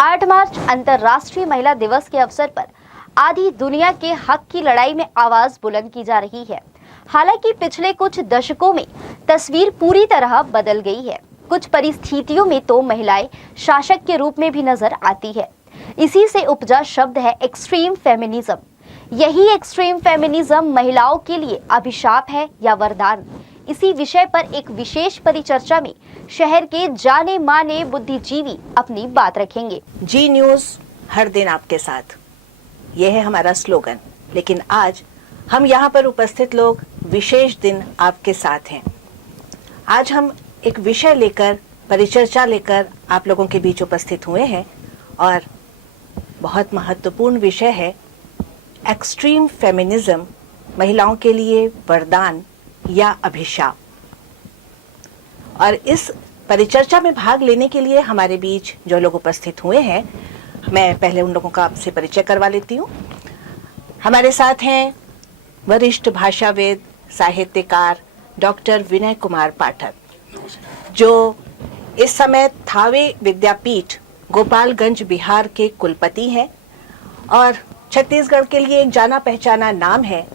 8 मार्च अंतर्राष्ट्रीय महिला दिवस के अवसर पर आधी दुनिया के हक की लड़ाई में आवाज बुलंद की जा रही है। हालांकि पिछले कुछ दशकों में तस्वीर पूरी तरह बदल गई है। कुछ परिस्थितियों में तो महिलाएं शासक के रूप में भी नजर आती है। इसी से उपजा शब्द है एक्सट्रीम फेमिनिज्म। यही एक्सट्रीम फेमिनिज्म महिलाओं के लिए अभिशाप है या वरदान? इसी विषय पर एक विशेष परिचर्चा में शहर के जाने माने बुद्धिजीवी अपनी बात रखेंगे। जी न्यूज हर दिन आपके साथ, यह है हमारा स्लोगन। लेकिन आज हम यहाँ पर उपस्थित लोग विशेष दिन आपके साथ हैं। आज हम एक विषय लेकर, परिचर्चा लेकर आप लोगों के बीच उपस्थित हुए हैं और बहुत महत्वपूर्ण विषय है एक्सट्रीम फेमिनिज्म, महिलाओं के लिए वरदान या अभिशाप। और इस परिचर्चा में भाग लेने के लिए हमारे बीच जो लोग उपस्थित हुए हैं, मैं पहले उन लोगों का आपसे परिचय करवा लेती हूँ। हमारे साथ हैं वरिष्ठ भाषाविद, साहित्यकार डॉक्टर विनय कुमार पाठक, जो इस समय थावे विद्यापीठ गोपालगंज बिहार के कुलपति हैं और छत्तीसगढ़ के लिए एक जाना पहचाना नाम है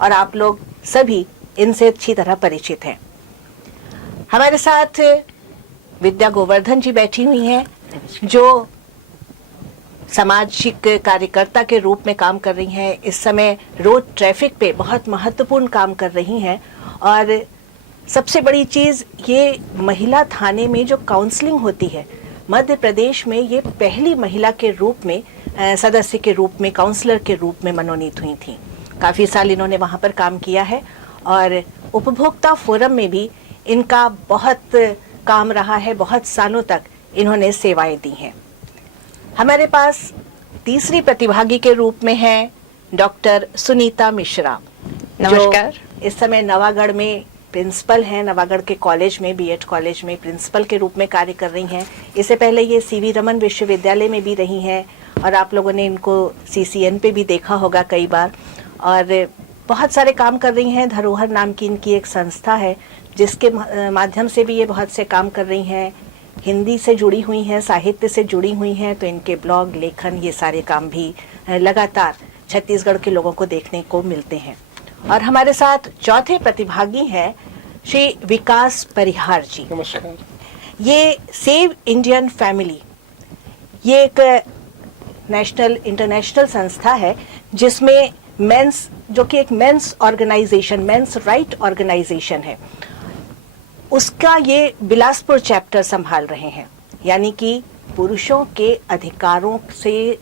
और आप लोग सभी इनसे अच्छी तरह परिचित हैं। हमारे साथ विद्या गोवर्धन जी बैठी हुई हैं, जो सामाजिक कार्यकर्ता के रूप में काम कर रही हैं। इस समय रोड ट्रैफिक पे बहुत महत्वपूर्ण काम कर रही हैं और सबसे बड़ी चीज़ ये महिला थाने में जो काउंसलिंग होती है, मध्य प्रदेश में ये पहली महिला के रूप में, सदस्य के रूप में, काउंसलर के रूप में मनोनीत हुई थी। काफ़ी साल इन्होंने वहाँ पर काम किया है और उपभोक्ता फोरम में भी इनका बहुत काम रहा है। बहुत सालों तक इन्होंने सेवाएं दी हैं। हमारे पास तीसरी प्रतिभागी के रूप में है डॉक्टर सुनीता मिश्रा। नमस्कार। इस समय नवागढ़ में प्रिंसिपल हैं, नवागढ़ के कॉलेज में, बीएड कॉलेज में प्रिंसिपल के रूप में कार्य कर रही हैं। इससे पहले ये सीवी रमन विश्वविद्यालय में भी रही हैं और आप लोगों ने इनको सीसीएन पे भी देखा होगा कई बार। और बहुत सारे काम कर रही हैं। धरोहर नाम की इनकी एक संस्था है जिसके माध्यम से भी ये बहुत से काम कर रही हैं। हिंदी से जुड़ी हुई हैं, साहित्य से जुड़ी हुई हैं, तो इनके ब्लॉग, लेखन, ये सारे काम भी लगातार छत्तीसगढ़ के लोगों को देखने को मिलते हैं। और हमारे साथ चौथे प्रतिभागी हैं श्री विकास परिहार जी। नमस्कार। ये सेव इंडियन फैमिली, ये एक नेशनल इंटरनेशनल संस्था है जिसमें मेंस, जो कि एक men's organization, men's right organization है, उसका ये बिलासपुर चैप्टर संभाल रहे हैं। यानी कि पुरुषों के अधिकारों से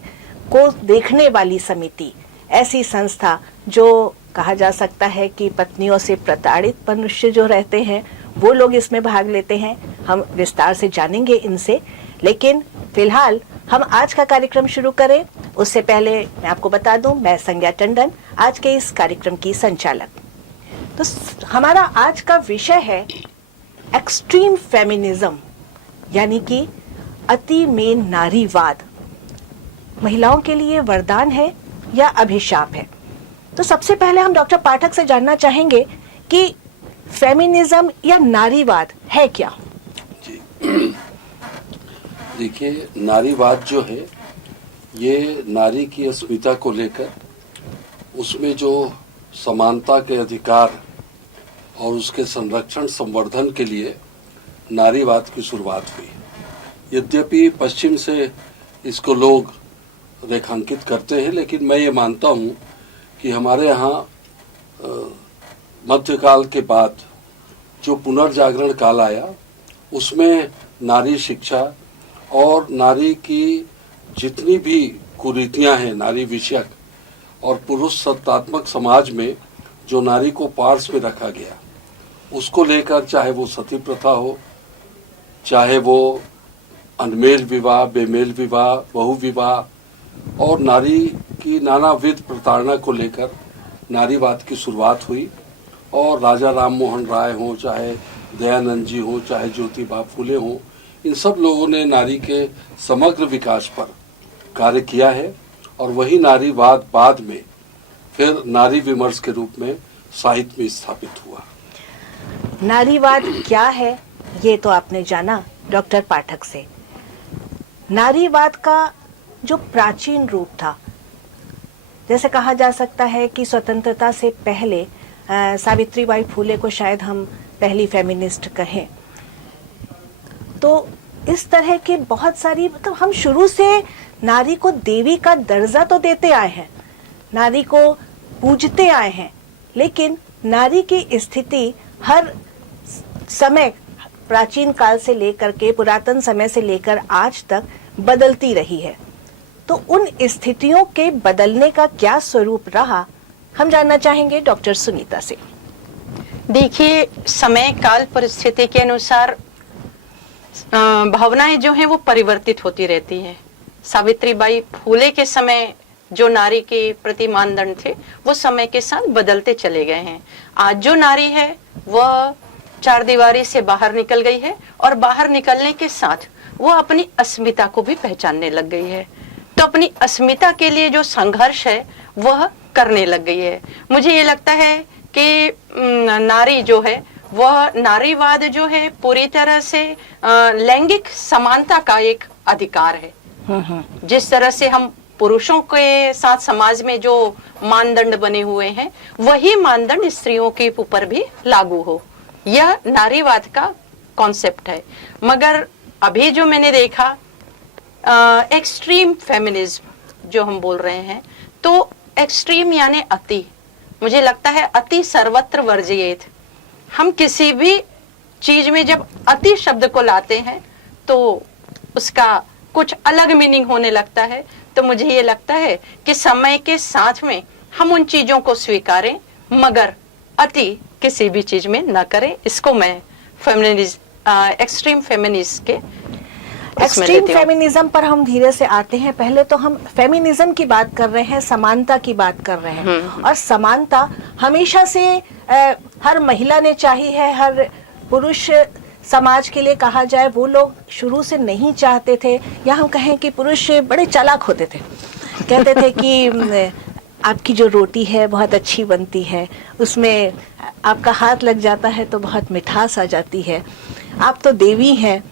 को देखने वाली समिति, ऐसी संस्था जो कहा जा सकता है कि पत्नियों से प्रताड़ित मनुष्य जो रहते हैं वो लोग इसमें भाग लेते हैं। हम विस्तार से जानेंगे इनसे, लेकिन फिलहाल हम आज का कार्यक्रम शुरू करें उससे पहले मैं आपको बता दूं, मैं संज्ञा टंडन आज के इस कार्यक्रम की संचालक। तो हमारा आज का विषय है एक्सट्रीम फेमिनिज्म, यानी कि अति में नारीवाद, महिलाओं के लिए वरदान है या अभिशाप है। तो सबसे पहले हम डॉक्टर पाठक से जानना चाहेंगे कि फेमिनिज्म या नारीवाद है क्या? जी देखिए, नारीवाद जो है ये नारी की अस्मिता को लेकर, उसमें जो समानता के अधिकार और उसके संरक्षण संवर्धन के लिए नारीवाद की शुरुआत हुई। यद्यपि पश्चिम से इसको लोग रेखांकित करते हैं, लेकिन मैं ये मानता हूँ कि हमारे यहाँ मध्यकाल के बाद जो पुनर्जागरण काल आया, उसमें नारी शिक्षा और नारी की जितनी भी कुरीतियाँ हैं नारी विषयक, और पुरुष सत्तात्मक समाज में जो नारी को पार्श्व में रखा गया, उसको लेकर, चाहे वो सती प्रथा हो, चाहे वो अनमेल विवाह, बेमेल विवाह, बहु विवाह और नारी की नानाविध प्रताड़ना को लेकर नारीवाद की शुरुआत हुई। और राजा राम मोहन राय हो, चाहे दयानंद जी हो, चाहे ज्योतिबा फुले हो, इन सब लोगों ने नारी के समग्र विकास पर कार्य किया है। और वही नारीवाद बाद में फिर नारी विमर्श के रूप में साहित्य में स्थापित हुआ। नारीवाद क्या है ये तो आपने जाना डॉक्टर पाठक से। नारीवाद का जो प्राचीन रूप था, जैसे कहा जा सकता है कि स्वतंत्रता से पहले सावित्रीबाई फूले को शायद हम पहली फेमिनिस्ट कहें, तो इस तरह के बहुत सारी, मतलब हम शुरू से नारी को देवी का दर्जा तो देते आए हैं, नारी को पूजते आए हैं, लेकिन नारी की स्थिति हर समय, प्राचीन काल से लेकर के पुरातन समय से लेकर आज तक बदलती रही है। तो उन स्थितियों के बदलने का क्या स्वरूप रहा, हम जानना चाहेंगे डॉक्टर सुनीता से। देखिए, समय काल परिस्थिति के अनुसार भावनाएं जो हैं वो परिवर्तित होती रहती हैं। सावित्रीबाई फूले के समय जो नारी के प्रति मानदंड थे वो समय के साथ बदलते चले गए हैं। आज जो नारी है वह चार दीवारी से बाहर निकल गई है और बाहर निकलने के साथ वो अपनी अस्मिता को भी पहचानने लग गई है। तो अपनी अस्मिता के लिए जो संघर्ष है वह करने लग गई है। मुझे ये लगता है कि नारी जो है वह, नारीवाद जो है पूरी तरह से लैंगिक समानता का एक अधिकार है। जिस तरह से हम पुरुषों के साथ समाज में जो मानदंड बने हुए हैं वही मानदंड स्त्रियों के ऊपर भी लागू हो, यह नारीवाद का कॉन्सेप्ट है। मगर अभी जो मैंने देखा एक्सट्रीम फेमिनिज्म जो हम बोल रहे हैं, तो एक्सट्रीम यानी अति, मुझे लगता है अति सर्वत्र वर्जियेत। हम किसी भी चीज में जब अति शब्द को लाते हैं तो उसका कुछ अलग मीनिंग होने लगता है। तो मुझे ये लगता है कि समय के साथ में हम उन चीजों को स्वीकारें मगर अति किसी भी चीज में न करें। इसको मैं एक्सट्रीम फेमिनिस्ट के एक्सट्रीम फेमिनिज्म पर हम धीरे से आते हैं। पहले तो हम फेमिनिज्म की बात कर रहे हैं, समानता की बात कर रहे हैं, और समानता हमेशा से हर महिला ने चाही है, हर पुरुष समाज के लिए कहा जाए वो लोग शुरू से नहीं चाहते थे, या हम कहें कि पुरुष बड़े चालाक होते थे, कहते थे कि आपकी जो रोटी है बहुत अच्छी बनती है, उसमें आपका हाथ लग जाता है तो बहुत मिठास आ जाती है, आप तो देवी हैं।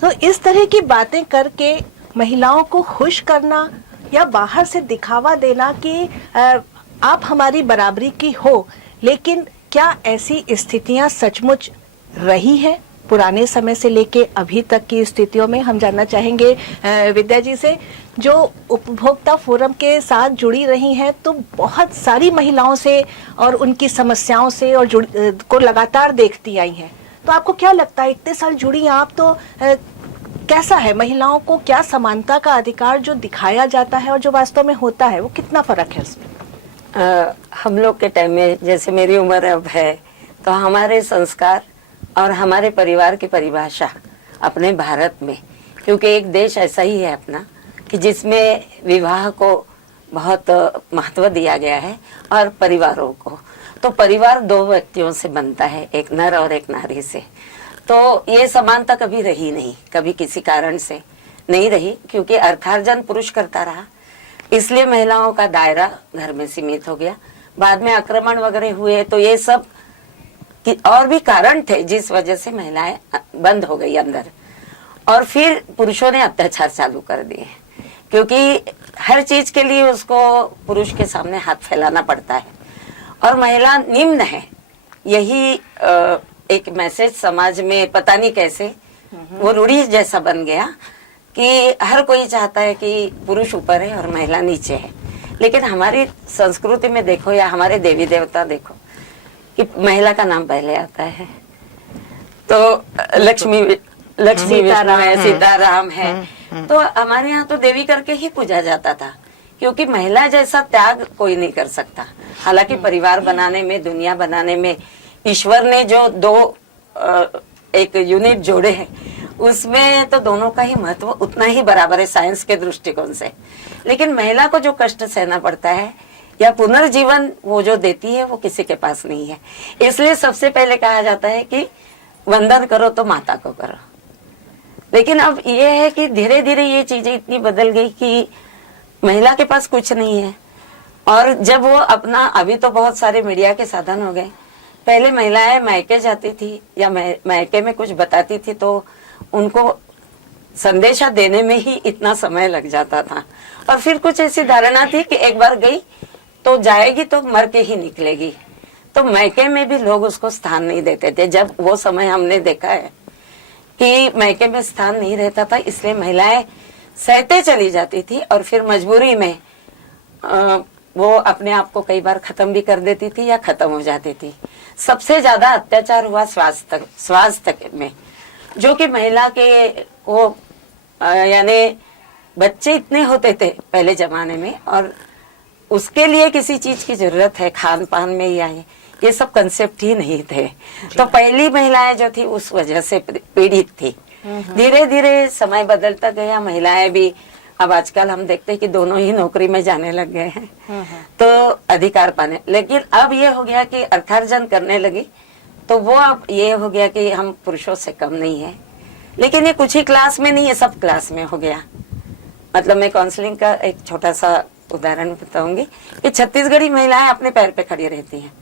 तो इस तरह की बातें करके महिलाओं को खुश करना या बाहर से दिखावा देना कि आप हमारी बराबरी की हो, लेकिन क्या ऐसी स्थितियां सचमुच रही है पुराने समय से लेके अभी तक की स्थितियों में? हम जानना चाहेंगे विद्या जी से, जो उपभोक्ता फोरम के साथ जुड़ी रही हैं, तो बहुत सारी महिलाओं से और उनकी समस्याओं से और को लगातार देखती आई हैं। तो आपको क्या लगता है, इतने साल जुड़ी आप, तो कैसा है महिलाओं को, क्या समानता का अधिकार जो दिखाया जाता है और जो वास्तव में होता है, वो कितना फर्क है उसमें? हम लोग के टाइम में, जैसे मेरी उम्र अब है, तो हमारे संस्कार और हमारे परिवार की परिभाषा अपने भारत में, क्योंकि एक देश ऐसा ही है अपना कि जिसमें विवाह को बहुत महत्व दिया गया है और परिवारों को, तो परिवार दो व्यक्तियों से बनता है, एक नर और एक नारी से। तो ये समानता कभी रही नहीं, कभी किसी कारण से नहीं रही, क्योंकि अर्थार्जन पुरुष करता रहा, इसलिए महिलाओं का दायरा घर में सीमित हो गया। बाद में आक्रमण वगैरह हुए तो ये सब और भी कारण थे जिस वजह से महिलाएं बंद हो गई अंदर, और फिर पुरुषों ने अत्याचार चालू कर दिए, क्योंकि हर चीज के लिए उसको पुरुष के सामने हाथ फैलाना पड़ता है और महिला निम्न है। यही एक मैसेज समाज में पता नहीं कैसे वो रूढ़ी जैसा बन गया कि हर कोई चाहता है कि पुरुष ऊपर है और महिला नीचे है। लेकिन हमारी संस्कृति में देखो या हमारे देवी देवता देखो कि महिला का नाम पहले आता है, तो लक्ष्मी विष्णु है, सीताराम है, तो हमारे यहाँ तो देवी करके ही पूजा जाता था, क्योंकि महिला जैसा त्याग कोई नहीं कर सकता। हालांकि परिवार बनाने में, दुनिया बनाने में ईश्वर ने जो दो एक यूनिट जोड़े हैं, उसमें तो दोनों का ही महत्व उतना ही बराबर है साइंस के दृष्टिकोण से। लेकिन महिला को जो कष्ट सहना पड़ता है या पुनर्जीवन वो जो देती है, वो किसी के पास नहीं है। इसलिए सबसे पहले कहा जाता है कि वंदन करो तो माता को करो। लेकिन अब ये है कि धीरे धीरे ये चीजें इतनी बदल गई कि महिला के पास कुछ नहीं है। और जब वो अपना, अभी तो बहुत सारे मीडिया के साधन हो गए, पहले महिलाएं मायके जाती थी या मायके में कुछ बताती थी तो उनको संदेशा देने में ही इतना समय लग जाता था। और फिर कुछ ऐसी धारणा थी कि एक बार गई तो जाएगी तो मर के ही निकलेगी, तो मैके में भी लोग उसको स्थान नहीं देते थे। जब वो समय हमने देखा है कि मैके में स्थान नहीं रहता था, इसलिए महिलाएं सहते चली जाती थी और फिर मजबूरी में वो अपने आप को कई बार खत्म भी कर देती थी या खत्म हो जाती थी। सबसे ज्यादा अत्याचार हुआ स्वास्थ्य में, जो कि महिला के को यानी बच्चे इतने होते थे पहले जमाने में, और उसके लिए किसी चीज की जरूरत है खान पान में या ये सब कंसेप्ट ही नहीं थे। तो पहली महिलाएं जो थी उस वजह से पीड़ित थी। धीरे धीरे समय बदलता गया, महिलाएं भी अब आजकल हम देखते हैं कि दोनों ही नौकरी में जाने लग गए हैं, तो अधिकार पाने। लेकिन अब ये हो गया कि अर्थार्जन करने लगी, तो वो अब ये हो गया कि हम पुरुषों से कम नहीं है। लेकिन ये कुछ ही क्लास में नहीं है, सब क्लास में हो गया। मतलब मैं काउंसलिंग का एक छोटा सा उदाहरण बताऊंगी कि छत्तीसगढ़ी महिलाएं अपने पैर पे खड़ी रहती हैं,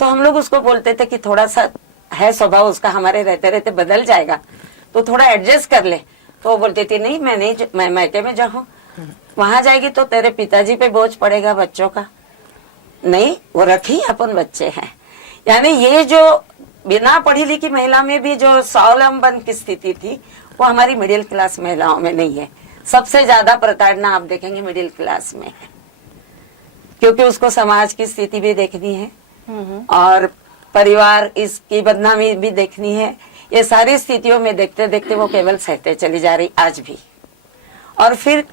तो हम लोग उसको बोलते थे कि थोड़ा सा है स्वभाव उसका, हमारे रहते रहते बदल जाएगा, तो थोड़ा एडजस्ट कर ले। तो वो बोलती थी नहीं मैं मैके में जाऊं, वहां जाएगी तो तेरे पिताजी पे बोझ पड़ेगा बच्चों का। नहीं, वो रखी अपन बच्चे हैं। यानी ये जो बिना पढ़ी लिखी महिला में भी जो स्वावलंबन की स्थिति थी, वो हमारी मिडिल क्लास महिलाओं में नहीं है। सबसे ज्यादा प्रताड़ना आप देखेंगे मिडिल क्लास में है, क्योंकि उसको समाज की स्थिति भी देखनी है और परिवार इसकी बदनामी भी देखनी है। ये सारी स्थितियों में देखते देखते वो केवल सहते चली जा रही आज भी। और फिर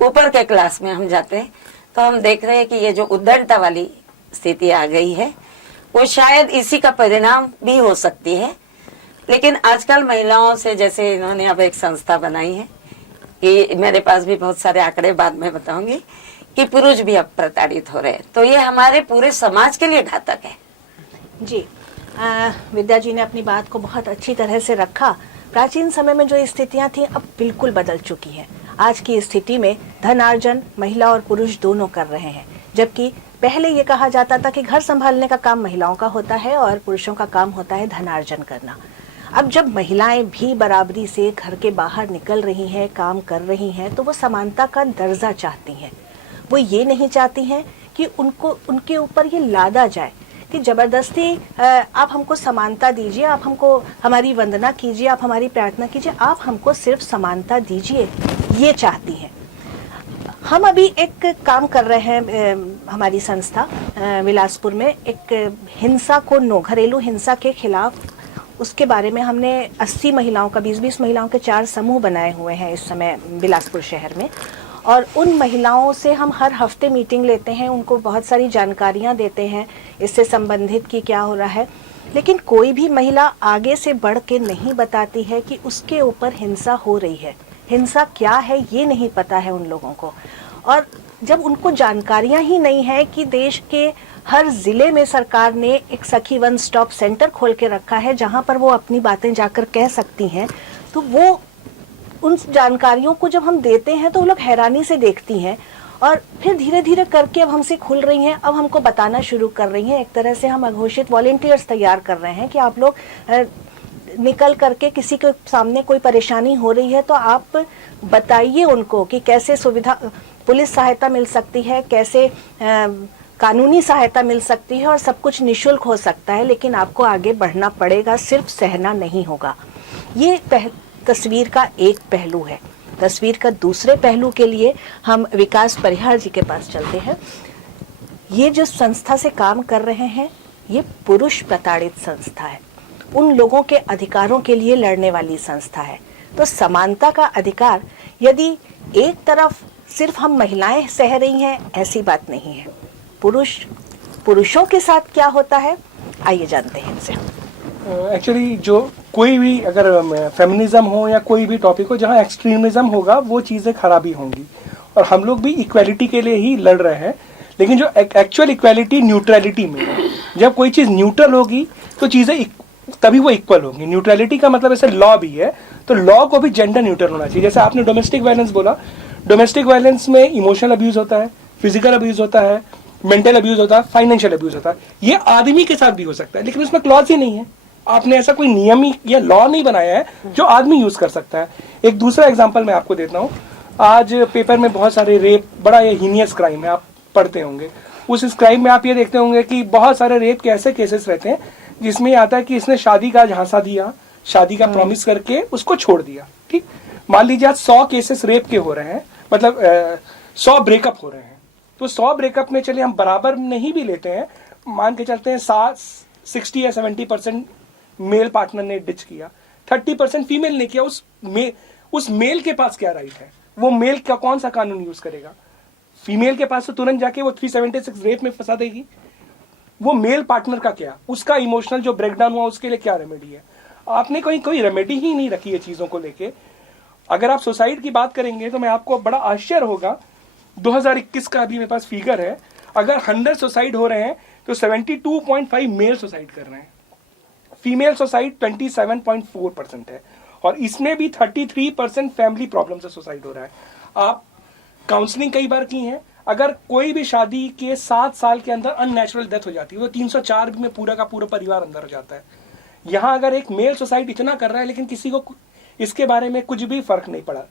ऊपर के क्लास में हम जाते हैं तो हम देख रहे हैं कि ये जो उद्दंडता वाली स्थिति आ गई है, वो शायद इसी का परिणाम भी हो सकती है। लेकिन आजकल महिलाओं से, जैसे इन्होंने अब एक संस्था बनाई है, कि मेरे पास भी बहुत सारे आंकड़े बाद में बताऊंगी, कि पुरुष भी अब प्रताड़ित हो रहे हैं, तो ये हमारे पूरे समाज के लिए घातक है। जी, विद्या जी ने अपनी बात को बहुत अच्छी तरह से रखा। प्राचीन समय में जो स्थितियां थी अब बिल्कुल बदल चुकी हैं। आज की स्थिति में धनार्जन महिला और पुरुष दोनों कर रहे हैं, जबकि पहले ये कहा जाता था कि घर संभालने का काम महिलाओं का होता है और पुरुषों का काम होता है धनार्जन करना। अब जब महिलाएं भी बराबरी से घर के बाहर निकल रही हैं, काम कर रही हैं, तो वो समानता का दर्जा चाहती हैं। वो ये नहीं चाहती हैं कि उनके ऊपर ये लादा जाए कि जबरदस्ती आप हमको समानता दीजिए, आप हमको हमारी वंदना कीजिए, आप हमारी प्रार्थना कीजिए, आप हमको सिर्फ समानता दीजिए, ये चाहती हैं। हम अभी एक काम कर रहे हैं, हमारी संस्था बिलासपुर में एक हिंसा को घरेलू हिंसा के खिलाफ, उसके बारे में हमने 80 महिलाओं का 20-20 महिलाओं के 4 समूह बनाए हुए हैं इस समय बिलासपुर शहर में। और उन महिलाओं से हम हर हफ्ते मीटिंग लेते हैं, उनको बहुत सारी जानकारियां देते हैं इससे संबंधित कि क्या हो रहा है। लेकिन कोई भी महिला आगे से बढ़ के नहीं बताती है कि उसके ऊपर हिंसा हो रही है। हिंसा क्या है ये नहीं पता है उन लोगों को। और जब उनको जानकारियां ही नहीं है कि देश के हर जिले में सरकार ने एक सखी वन स्टॉप सेंटर खोल के रखा है जहां पर वो अपनी बातें जाकर कह सकती हैं, तो वो उन जानकारियों को जब हम देते हैं तो वो लोग हैरानी से देखती हैं और फिर धीरे धीरे करके अब हमसे खुल रही हैं, अब हमको बताना शुरू कर रही हैं। एक तरह से हम अघोषित वॉलेंटियर्स तैयार कर रहे हैं कि आप लोग निकल करके किसी के सामने कोई परेशानी हो रही है तो आप बताइए उनको कि कैसे सुविधा पुलिस सहायता मिल सकती है, कैसे कानूनी सहायता मिल सकती है, और सब कुछ निःशुल्क हो सकता है। लेकिन आपको आगे बढ़ना पड़ेगा, सिर्फ सहना नहीं होगा। ये तस्वीर का एक पहलू है। तस्वीर का दूसरे पहलू के लिए हम विकास परिहार जी के पास चलते हैं। ये जो संस्था से काम कर रहे हैं, ये पुरुष प्रताड़ित संस्था है, उन लोगों के अधिकारों के लिए लड़ने वाली संस्था है। तो समानता का अधिकार यदि एक तरफ सिर्फ हम महिलाएं सह रही हैं, ऐसी बात नहीं है। पुरुषों के साथ क्या होता है, आइए जानते हैं इनसे। एक्चुअली जो कोई भी अगर फेमिनिज्म हो या कोई भी टॉपिक हो जहाँ एक्सट्रीमिज्म होगा वो चीज़ें खराबी होंगी, और हम लोग भी इक्वालिटी के लिए ही लड़ रहे हैं। लेकिन जो एक्चुअल इक्वालिटी न्यूट्रलिटी में है। जब कोई चीज़ न्यूट्रल होगी तो चीज़ें तभी वो इक्वल होंगी। न्यूट्रलिटी का मतलब ऐसे लॉ भी है, तो लॉ को भी जेंडर न्यूट्रल होना चाहिए। जैसे आपने डोमेस्टिक वायलेंस बोला, डोमेस्टिक वायलेंस में इमोशनल अब्यूज होता है, फिजिकल अब्यूज होता है, मेंटल अब्यूज होता है, फाइनेंशियल अब्यूज होता है। ये आदमी के साथ भी हो सकता है, लेकिन उसमें क्लॉज ही नहीं है। आपने ऐसा कोई नियम ही या लॉ नहीं बनाया है जो आदमी यूज कर सकता है। एक दूसरा एग्जांपल मैं आपको देता हूँ। आज पेपर में बहुत सारे रेप, बड़ा ये हीनियस क्राइम है, आप पढ़ते होंगे। उस क्राइम में आप ये देखते होंगे कि बहुत सारे रेप के ऐसे केसेस रहते हैं जिसमें आता है कि इसने शादी का झांसा दिया, शादी का प्रॉमिस करके उसको छोड़ दिया। ठीक, मान लीजिए आज 100 केसेस रेप के हो रहे हैं, मतलब 100 ब्रेकअप हो रहे हैं, तो 100 ब्रेकअप में चलिए हम बराबर नहीं भी लेते हैं, मान के चलते हैं 60 या 70% मेल पार्टनर ने डिच किया, 30% फीमेल ने किया। उस मेल के पास क्या राइट है? वो मेल का कौन सा कानून यूज करेगा? फीमेल के पास तो तुरंत जाके वो 376 रेप में फंसा देगी। वो मेल पार्टनर का क्या, उसका इमोशनल जो ब्रेकडाउन हुआ उसके लिए क्या रेमेडी है? आपने कोई रेमेडी ही नहीं रखी है चीजों को लेके। अगर आप सुसाइड की बात करेंगे तो मैं आपको बड़ा आश्चर्य होगा, 2021 का अभी मेरे पास फिगर है, अगर 100 सुसाइड हो रहे हैं तो 72.5 मेल सुसाइड कर रहे हैं, फीमेल सुसाइड 27.4% है, और इसमें भी 33% फैमिली प्रॉब्लम से सुसाइड हो रहा है। आप काउंसलिंग कई बार की है, अगर कोई भी शादी के 7 साल के अंदर अननेचुरल डेथ हो जाती है तो 304 में पूरा का पूरा परिवार अंदर हो जाता है। यहाँ अगर एक मेल सुसाइड इतना कर रहा है लेकिन किसी को इसके बारे में कुछ भी फर्क नहीं पड़ा।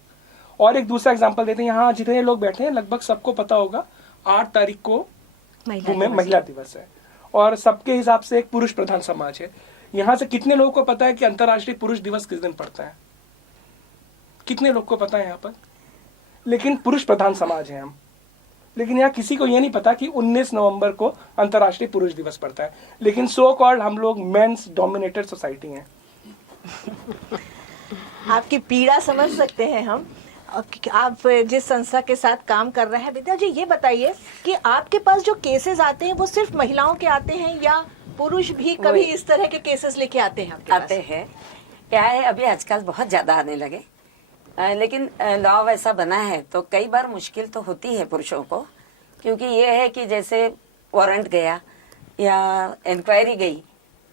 और एक दूसरा एग्जांपल देते हैं, यहाँ जितने लोग बैठे हैं लगभग सबको पता होगा 8 तारीख को महिला दिवस है, और सबके हिसाब से एक पुरुष प्रधान समाज है। यहाँ से कितने लोगों को पता है कि अंतर्राष्ट्रीय पुरुष दिवस किस दिन पड़ता है? कितने लोग को पता है यहाँ पर? लेकिन पुरुष प्रधान समाज है हम, लेकिन यहाँ किसी को यह नहीं पता कि 19 नवंबर को अंतर्राष्ट्रीय पुरुष दिवस पड़ता है। लेकिन सो कॉल्ड हम लोग मेंस डोमिनेटेड सोसाइटी हैं। आपकी पीड़ा समझ सकते हैं हम। आप जिस संस्था के साथ काम कर रहे हैं, विद्या जी ये बताइए कि आपके पास जो केसेस आते हैं वो सिर्फ महिलाओं के आते हैं या पुरुष भी कभी इस तरह के केसेस लेके आते हैं आपके पास? आते हैं। क्या है, अभी आजकल बहुत ज्यादा आने लगे, लेकिन लॉ वैसा बना है तो कई बार मुश्किल तो होती है पुरुषों को, क्योंकि ये है कि जैसे वारंट गया या इंक्वायरी गई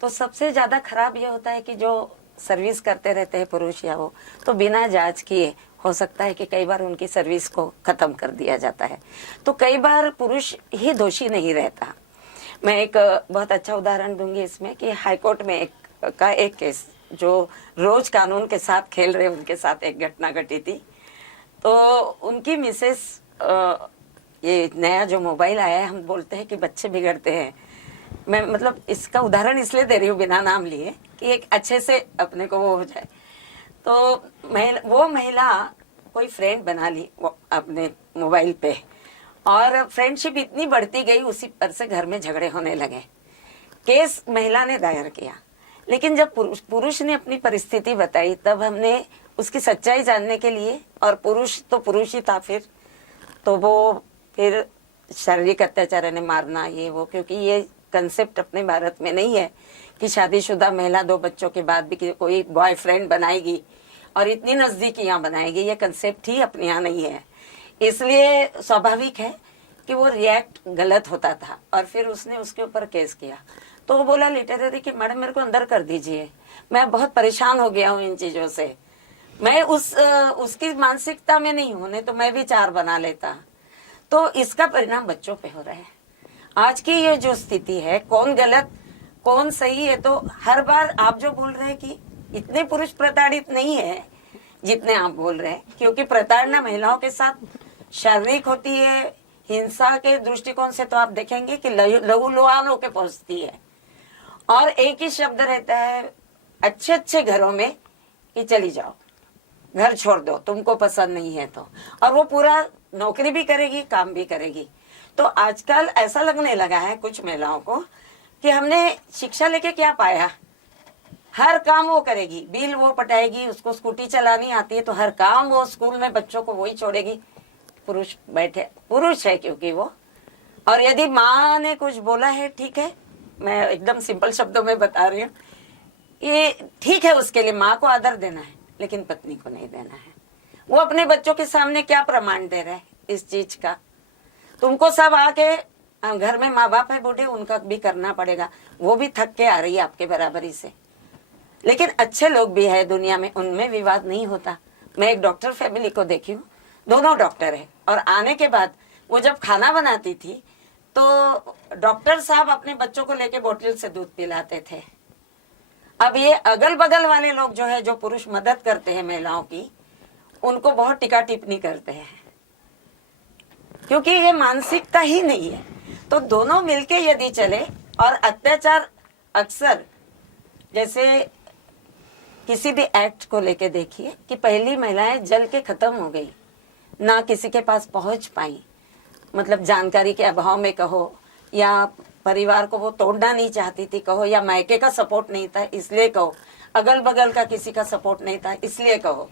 तो सबसे ज्यादा खराब ये होता है कि जो सर्विस करते रहते हैं पुरुष या वो, तो बिना जांच किए हो सकता है कि कई बार उनकी सर्विस को खत्म कर दिया जाता है। तो कई बार पुरुष ही दोषी नहीं रहता। मैं एक बहुत अच्छा उदाहरण दूंगी इसमें कि हाईकोर्ट में एक केस जो रोज कानून के साथ खेल रहे उनके साथ एक घटना घटी थी। तो उनकी मिसेस, ये नया जो मोबाइल आया है, हम बोलते हैं कि बच्चे बिगड़ते हैं, मैं मतलब इसका उदाहरण इसलिए दे रही हूँ बिना नाम लिए कि एक अच्छे से अपने को वो हो जाए। तो वो महिला कोई फ्रेंड बना ली अपने मोबाइल पे, और फ्रेंडशिप इतनी बढ़ती गई, उसी पर से घर में झगड़े होने लगे। केस महिला ने दायर किया, लेकिन जब पुरुष ने अपनी परिस्थिति बताई तब हमने उसकी सच्चाई जानने के लिए, और पुरुष तो पुरुष ही था फिर शारीरिक अत्याचार ने मारना ये वो, क्योंकि ये कंसेप्ट अपने भारत में नहीं है कि शादीशुदा महिला 2 बच्चों के बाद भी कोई बॉयफ्रेंड बनाएगी और इतनी नजदीकियां बनाएगी, ये कंसेप्ट ही अपने यहाँ नहीं है। इसलिए स्वाभाविक है कि वो रिएक्ट गलत होता था, और फिर उसने उसके ऊपर केस किया। तो वो बोला लिटरेरी कि मैडम मेरे को अंदर कर दीजिए, मैं बहुत परेशान हो गया हूँ इन चीजों से, मैं उसकी मानसिकता में नहीं हूं, नहीं तो मैं भी 4 बना लेता। तो इसका परिणाम बच्चों पे हो रहा है। आज की ये जो स्थिति है, कौन गलत कौन सही है, तो हर बार आप जो बोल रहे हैं कि इतने पुरुष प्रताड़ित नहीं है जितने आप बोल रहे हैं, क्योंकि प्रताड़ना महिलाओं के साथ शारीरिक होती है। हिंसा के दृष्टिकोण से तो आप देखेंगे कि लहूलुहान होकर पहुंचती है, और एक ही शब्द रहता है अच्छे घरों में कि चली जाओ, घर छोड़ दो, तुमको पसंद नहीं है तो, और वो पूरा नौकरी भी करेगी, काम भी करेगी। तो आजकल ऐसा लगने लगा है कुछ महिलाओं को कि हमने शिक्षा लेके क्या पाया, हर काम वो करेगी, बिल वो पटाएगी, उसको स्कूटी चलानी आती है तो हर काम वो स्कूल में बच्चों को वही छोड़ेगी। पुरुष बैठे, पुरुष है क्योंकि वो, और यदि माँ ने कुछ बोला है, ठीक है, मैं एकदम सिंपल शब्दों में बता रही हूँ, ये ठीक है, उसके लिए माँ को आदर देना है, लेकिन पत्नी को नहीं देना है। वो अपने बच्चों के सामने क्या प्रमाण दे रहा है इस चीज का? तुमको सब आके घर में माँ बाप है बूढ़े, उनका भी करना पड़ेगा, वो भी थक के आ रही है आपके बराबरी से। लेकिन अच्छे लोग भी है दुनिया में, उनमें विवाद नहीं होता। मैं एक डॉक्टर फैमिली को देखी हूँ, दोनों डॉक्टर है, और आने के बाद वो जब खाना बनाती थी तो डॉक्टर साहब अपने बच्चों को लेके बोतल से दूध पिलाते थे, अब ये अगल बगल वाले लोग जो है, जो पुरुष मदद करते हैं महिलाओं की, उनको बहुत टीका टिप्पणी करते हैं, क्योंकि ये मानसिकता ही नहीं है। तो दोनों मिलके यदि चले, और अत्याचार अक्सर, जैसे किसी भी एक्ट को लेके देखिए कि पहली महिलाएं जल के खत्म हो गई, ना किसी के पास पहुंच पाई, मतलब जानकारी के अभाव में कहो, या परिवार को वो तोड़ना नहीं चाहती थी कहो, या मायके का सपोर्ट नहीं था इसलिए कहो, अगल बगल का किसी का सपोर्ट नहीं था इसलिए कहो।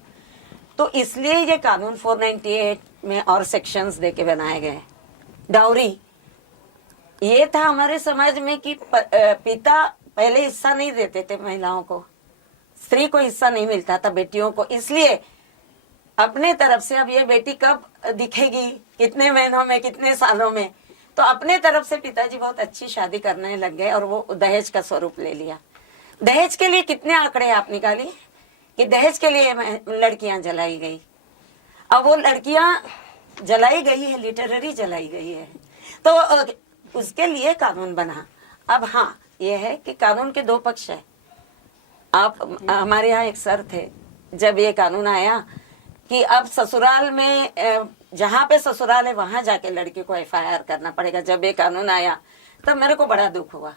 तो इसलिए ये कानून 498 में और सेक्शंस देके बनाए गए। डाउरी ये था हमारे समाज में कि पिता पहले हिस्सा नहीं देते थे महिलाओं को, स्त्री को हिस्सा नहीं मिलता था, बेटियों को, इसलिए अपने तरफ से अब ये बेटी कब दिखेगी, कितने महीनों में, कितने सालों में, तो अपने तरफ से पिताजी बहुत अच्छी शादी करने लग गए और वो दहेज का स्वरूप ले लिया। दहेज के लिए कितने आंकड़े आप निकालिए कि दहेज के लिए लड़कियां जलाई गई। अब वो लड़कियां जलाई गई है, लिटरेरी जलाई गई है, तो उसके लिए कानून बना। अब हाँ, ये है कि कानून के दो पक्ष है। आप हमारे यहाँ एक सर थे, जब ये कानून आया कि अब ससुराल में, जहाँ पे ससुराल है वहां जाके लड़की को FIR करना पड़ेगा, जब ये कानून आया तब मेरे को बड़ा दुख हुआ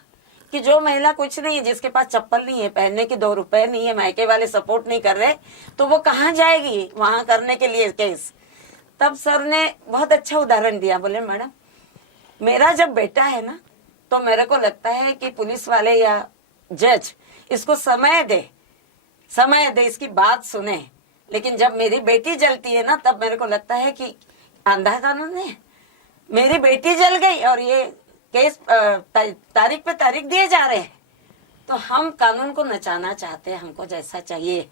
कि जो महिला कुछ नहीं है, जिसके पास चप्पल नहीं है पहनने की, 2 रुपए नहीं है, मायके वाले सपोर्ट नहीं कर रहे, तो वो कहाँ जाएगी वहां करने के लिए केस। तब सर ने बहुत अच्छा उदाहरण दिया, बोले मैडम मेरा जब बेटा है ना, तो मेरे को लगता है कि पुलिस वाले या जज इसको समय दे, इसकी बात सुने, लेकिन जब मेरी बेटी जलती है ना, तब मेरे को लगता है कि आंधा कानून है, मेरी बेटी जल गई और ये केस तारीख पे तारीख दिए जा रहे हैं। तो हम कानून को नचाना चाहते हैं, हमको जैसा चाहिए,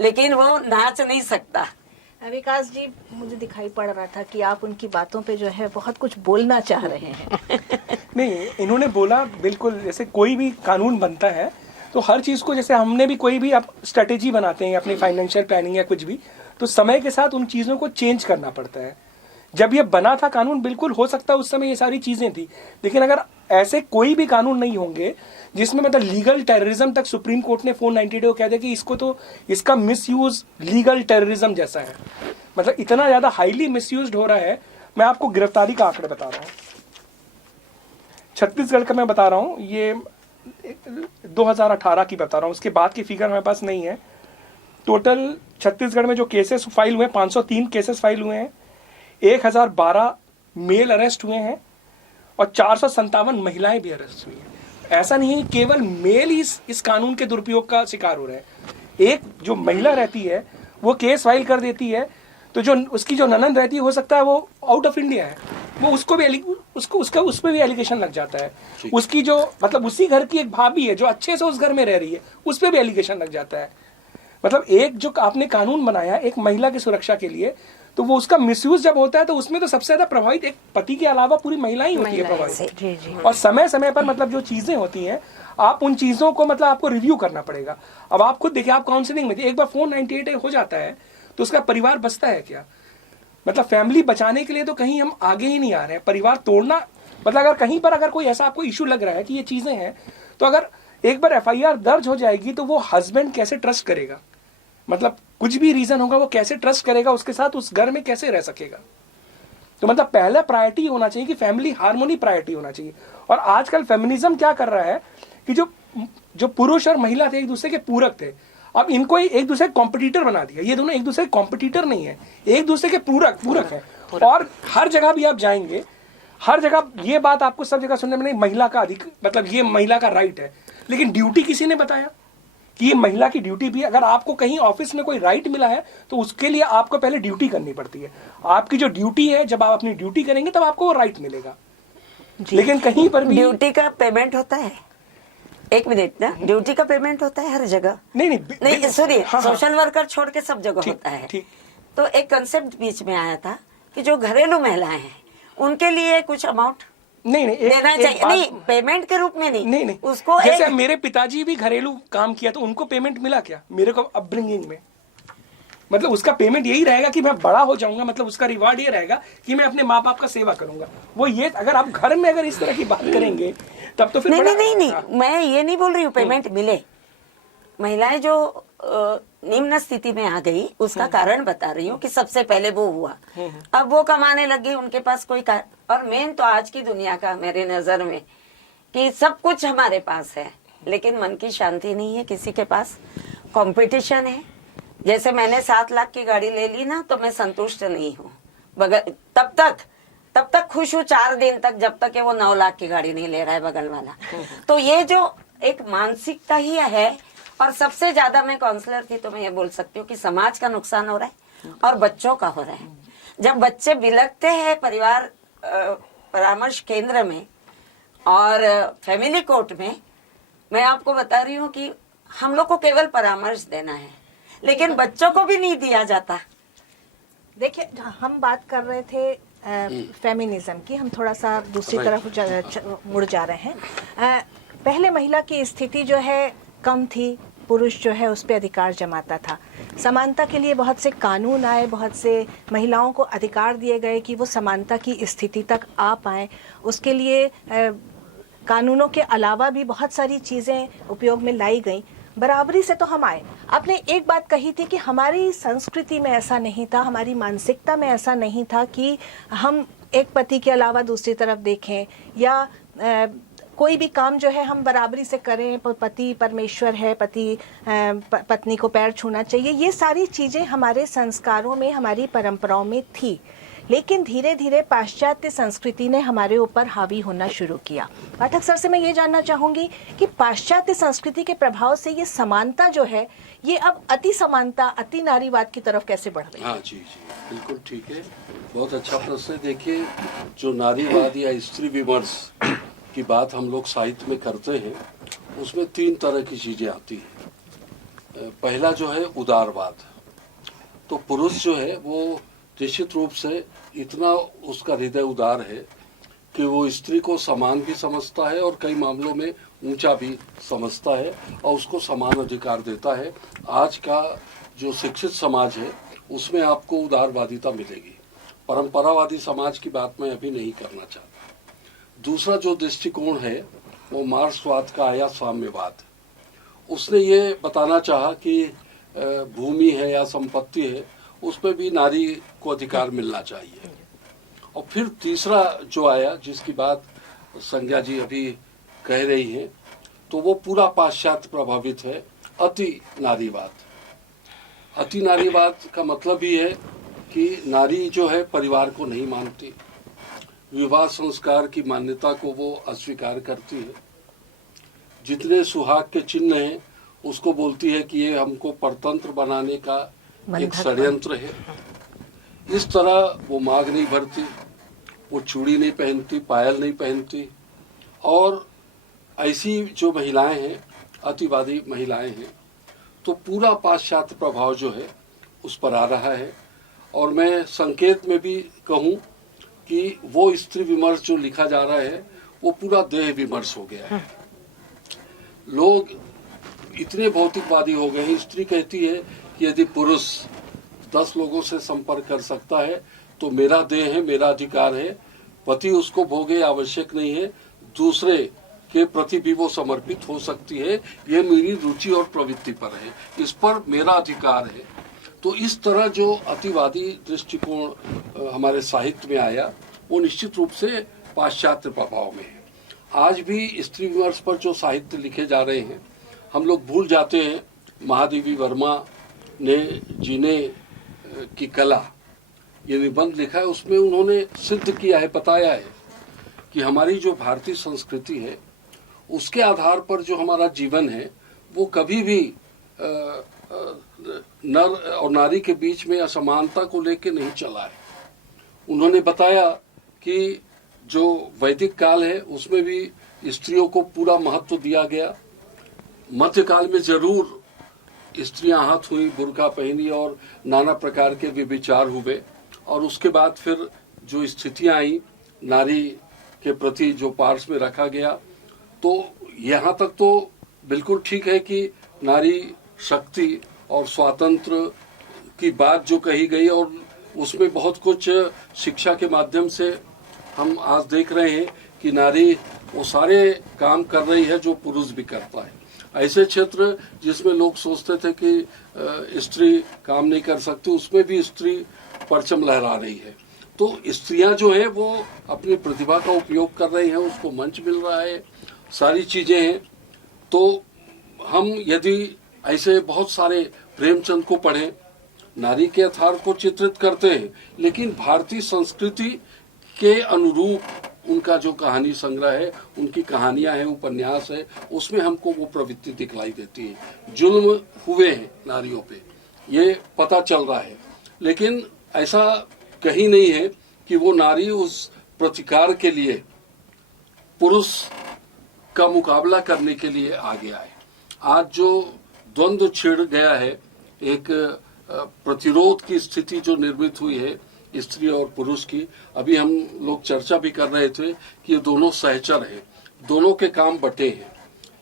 लेकिन वो नाच नहीं सकता। विकास जी, मुझे दिखाई पड़ रहा था कि आप उनकी बातों पे जो है बहुत कुछ बोलना चाह रहे हैं। नहीं, इन्होंने बोला बिल्कुल, जैसे कोई भी कानून बनता है तो हर चीज को, जैसे हमने भी कोई भी आप स्ट्रेटेजी बनाते हैं अपनी फाइनेंशियल प्लानिंग या कुछ भी, तो समय के साथ उन चीजों को चेंज करना पड़ता है। जब ये बना था कानून, बिल्कुल हो सकता है उस समय ये सारी चीजें थी, लेकिन अगर ऐसे कोई भी कानून नहीं होंगे जिसमें मतलब लीगल टेररिज्म तक सुप्रीम कोर्ट ने 498 को कह दिया कि इसको तो, इसका मिसयूज लीगल टेररिज्म जैसा है, मतलब इतना ज्यादा हाईली मिसयूज्ड हो रहा है। मैं आपको गिरफ्तारी का आंकड़े बता रहा हूँ, छत्तीसगढ़ का मैं बता रहा हूँ, ये 2018 की बता रहा हूँ, उसके बाद की फिगर हमारे पास नहीं है। टोटल छत्तीसगढ़ में जो केसेस फाइल हुए, 503 केसेस फाइल हुए हैं, 1012 मेल अरेस्ट हुए हैं और 457 महिलाएं भी अरेस्ट हुई हैं। ऐसा नहीं है केवल मेल ही इस कानून के दुरुपयोग का शिकार हो रहे हैं। एक जो महिला रहती है वो केस फाइल कर देती है, तो जो उसकी जो ननद रहती है, हो सकता है वो आउट ऑफ इंडिया है, वो उसको भी उस पर भी एलिगेशन लग जाता है। उसकी जो मतलब उसी घर की एक भाभी है जो अच्छे से उस घर में रह रही है, उस पर भी एलिगेशन लग जाता है। मतलब एक जो आपने कानून बनाया एक महिला की सुरक्षा के लिए, तो वो उसका मिसयूज जब होता है तो उसमें तो सबसे ज्यादा प्रभावित एक पति के अलावा पूरी महिला ही होती है प्रभावित। और समय समय पर मतलब जो चीजें होती हैं, आप उन चीजों को मतलब आपको रिव्यू करना पड़ेगा। अब आप खुद देखिए, आप काउंसलिंग में एक बार 498 हो जाता है तो उसका परिवार बचता है क्या? मतलब फैमिली बचाने के लिए तो कहीं हम आगे ही नहीं आ रहे हैं। परिवार तोड़ना मतलब अगर कहीं पर अगर कोई ऐसा आपको इशू लग रहा है कि ये चीजें हैं, तो अगर एक बार FIR दर्ज हो जाएगी तो वो हस्बैंड कैसे ट्रस्ट करेगा? मतलब कुछ भी रीजन होगा वो कैसे ट्रस्ट करेगा उसके साथ, उस घर में कैसे रह सकेगा? तो मतलब पहला प्रायोरिटी होना चाहिए कि फैमिली हार्मोनी प्रायोरिटी होना चाहिए। और आजकल फेमिनिज्म क्या कर रहा है कि जो पुरुष और महिला थे एक दूसरे के पूरक थे, अब इनको एक दूसरे कॉम्पिटिटर बना दिया। ये दोनों एक दूसरे के कॉम्पिटिटर नहीं है, एक दूसरे के पूरक है। और हर जगह भी आप जाएंगे, हर जगह ये बात आपको सब जगह सुनने में नहीं, महिला का अधिक मतलब ये महिला का राइट है, लेकिन ड्यूटी किसी ने बताया कि ये महिला की ड्यूटी भी। अगर आपको कहीं ऑफिस में कोई राइट मिला है तो उसके लिए आपको पहले ड्यूटी करनी पड़ती है। आपकी जो ड्यूटी है, जब आप अपनी ड्यूटी करेंगे तब आपको वो राइट मिलेगा। लेकिन कहीं पर भी ड्यूटी का पेमेंट होता है, एक मिनट ना, ड्यूटी का पेमेंट होता है हर जगह। नहीं सॉरी, सोशल वर्कर छोड़ के सब जगह होता है। तो एक कंसेप्ट बीच में आया था कि जो घरेलू महिलाएं हैं उनके लिए कुछ अमाउंट नहीं देना चाहिए। नहीं, पेमेंट के रूप में नहीं, उसको जैसे मेरे पिताजी भी घरेलू काम किया तो उनको पेमेंट मिला क्या? मेरे को अपब्रिंगिंग में मतलब उसका पेमेंट यही रहेगा कि मैं बड़ा हो जाऊंगा, मतलब उसका रिवार्ड ये रहेगा कि मैं अपने माँ बाप का सेवा करूंगा। वो ये अगर आप घर में अगर इस तरह की बात करेंगे तब तो फिर नहीं, मैं ये नहीं बोल रही हूँ पेमेंट मिले, महिलाएं जो निम्न स्थिति में आ गई उसका कारण बता रही हूँ कि सबसे पहले वो हुआ। अब वो कमाने लग गई, उनके पास कोई और मेन तो आज की दुनिया का मेरे नजर में कि सब कुछ हमारे पास है लेकिन मन की शांति नहीं है किसी के पास। कंपटीशन है। जैसे मैंने 7 लाख की गाड़ी ले ली ना तो मैं संतुष्ट नहीं हूँ तब तक खुश हूँ 4 दिन तक जब तक कि वो 9 लाख की गाड़ी नहीं ले रहा है बगल वाला। तो ये जो एक मानसिकता ही है। और सबसे ज्यादा मैं काउंसलर थी तो मैं ये बोल सकती हूँ कि समाज का नुकसान हो रहा है और बच्चों का हो रहा है। जब बच्चे बिलखते हैं परिवार परामर्श केंद्र में और फैमिली कोर्ट में, मैं आपको बता रही हूँ कि हम लोग को केवल परामर्श देना है लेकिन बच्चों को भी नहीं दिया जाता। देखिए, हम बात कर रहे थे फेमिनिज्म की, हम थोड़ा सा दूसरी तरफ मुड़ जा रहे हैं। पहले महिला की स्थिति जो है कम थी, पुरुष जो है उस पर अधिकार जमाता था। समानता के लिए बहुत से कानून आए, बहुत से महिलाओं को अधिकार दिए गए कि वो समानता की स्थिति तक आ पाएँ। उसके लिए कानूनों के अलावा भी बहुत सारी चीज़ें उपयोग में लाई गई। बराबरी से तो हम आए। आपने एक बात कही थी कि हमारी संस्कृति में ऐसा नहीं था, हमारी मानसिकता में ऐसा नहीं था कि हम एक पति के अलावा दूसरी तरफ देखें या कोई भी काम जो है हम बराबरी से करें। पति परमेश्वर है, पति पत्नी को पैर छूना चाहिए। ये सारी चीज़ें हमारे संस्कारों में, हमारी परंपराओं में थी। लेकिन धीरे धीरे पाश्चात्य संस्कृति ने हमारे ऊपर हावी होना शुरू किया। पाठक सर से मैं ये जानना चाहूँगी कि पाश्चात्य संस्कृति के प्रभाव से ये समानता जो है ये अब अति समानता, अति नारीवाद की तरफ कैसे बढ़ रही है? हाँ जी, बिल्कुल ठीक है। बहुत अच्छा प्रश्न है। देखिए, जो नारीवाद या स्त्री विमर्श की बात हम लोग साहित्य में करते हैं उसमें 3 तरह की चीज़ें आती हैं। पहला जो है उदारवाद। तो पुरुष जो है वो निश्चित रूप से इतना उसका हृदय उदार है कि वो स्त्री को समान भी समझता है और कई मामलों में ऊंचा भी समझता है और उसको समान अधिकार देता है। आज का जो शिक्षित समाज है उसमें आपको उदारवादिता मिलेगी। परंपरावादी समाज की बात मैं अभी नहीं करना चाहता। दूसरा जो दृष्टिकोण है वो मार्क्सवाद का आया साम्यवाद। उसने ये बताना चाहा कि भूमि है या संपत्ति है उस पर भी नारी को अधिकार मिलना चाहिए। और फिर तीसरा जो आया जिसकी बात संज्ञा जी अभी कह रही हैं तो वो पूरा पाश्चात्य प्रभावित है, अति नारीवाद। अति नारीवाद का मतलब ही है कि नारी जो है परिवार को नहीं मानती, विवाह संस्कार की मान्यता को वो अस्वीकार करती है। जितने सुहाग के चिन्ह हैं उसको बोलती है कि ये हमको परतंत्र बनाने का एक षड्यंत्र है। इस तरह वो मांग नहीं भरती, वो चूड़ी नहीं पहनती, पायल नहीं पहनती। और ऐसी जो महिलाएं हैं, अतिवादी महिलाएं हैं, तो पूरा पाश्चात्य प्रभाव जो है उस पर आ रहा है। और मैं संकेत में भी कहूँ कि वो स्त्री विमर्श जो लिखा जा रहा है वो पूरा देह विमर्श हो गया है। लोग इतने भौतिकवादी हो गए हैं। स्त्री कहती है कि यदि पुरुष 10 लोगों से संपर्क कर सकता है तो मेरा देह है, मेरा अधिकार है, पति उसको भोगे आवश्यक नहीं है, दूसरे के प्रति भी वो समर्पित हो सकती है, ये मेरी रुचि और प्रवृत्ति पर है, इस पर मेरा अधिकार है। तो इस तरह जो अतिवादी दृष्टिकोण हमारे साहित्य में आया वो निश्चित रूप से पाश्चात्य प्रभाव में है। आज भी स्त्री विमर्श पर जो साहित्य लिखे जा रहे हैं हम लोग भूल जाते हैं। महादेवी वर्मा ने जीने की कला ये निबंध लिखा है, उसमें उन्होंने सिद्ध किया है, बताया है कि हमारी जो भारतीय संस्कृति है उसके आधार पर जो हमारा जीवन है वो कभी भी नर और नारी के बीच में असमानता को लेकर नहीं चला है। उन्होंने बताया कि जो वैदिक काल है उसमें भी स्त्रियों को पूरा महत्व दिया गया। मध्यकाल में जरूर स्त्रियां हाथ हुई, बुर्का पहनी और नाना प्रकार के विचार हुए। और उसके बाद फिर जो स्थितियां आई नारी के प्रति जो पार्श्व में रखा गया, तो यहाँ तक तो बिल्कुल ठीक है कि नारी शक्ति और स्वातंत्र की बात जो कही गई और उसमें बहुत कुछ शिक्षा के माध्यम से हम आज देख रहे हैं कि नारी वो सारे काम कर रही है जो पुरुष भी करता है। ऐसे क्षेत्र जिसमें लोग सोचते थे कि स्त्री काम नहीं कर सकती, उसमें भी स्त्री परचम लहरा रही है। तो स्त्रियां जो हैं वो अपनी प्रतिभा का उपयोग कर रही हैं, उसको मंच मिल रहा है, सारी चीजें हैं। तो हम यदि ऐसे बहुत सारे प्रेमचंद को पढ़ें, नारी के यथार्थ को चित्रित करते हैं, लेकिन भारतीय संस्कृति के अनुरूप उनका जो कहानी संग्रह है, उनकी कहानियां हैं, उपन्यास है, उसमें हमको वो प्रवृत्ति दिखलाई देती है। जुल्म हुए हैं नारियों पे, ये पता चल रहा है, लेकिन ऐसा कहीं नहीं है कि वो नारी उस प्रतिकार के लिए पुरुष का मुकाबला करने के लिए आगे आए। आज जो द्वंद्व छिड़ गया है, एक प्रतिरोध की स्थिति जो निर्मित हुई है स्त्री और पुरुष की, अभी हम लोग चर्चा भी कर रहे थे कि ये दोनों सहचर हैं, दोनों के काम बटे हैं,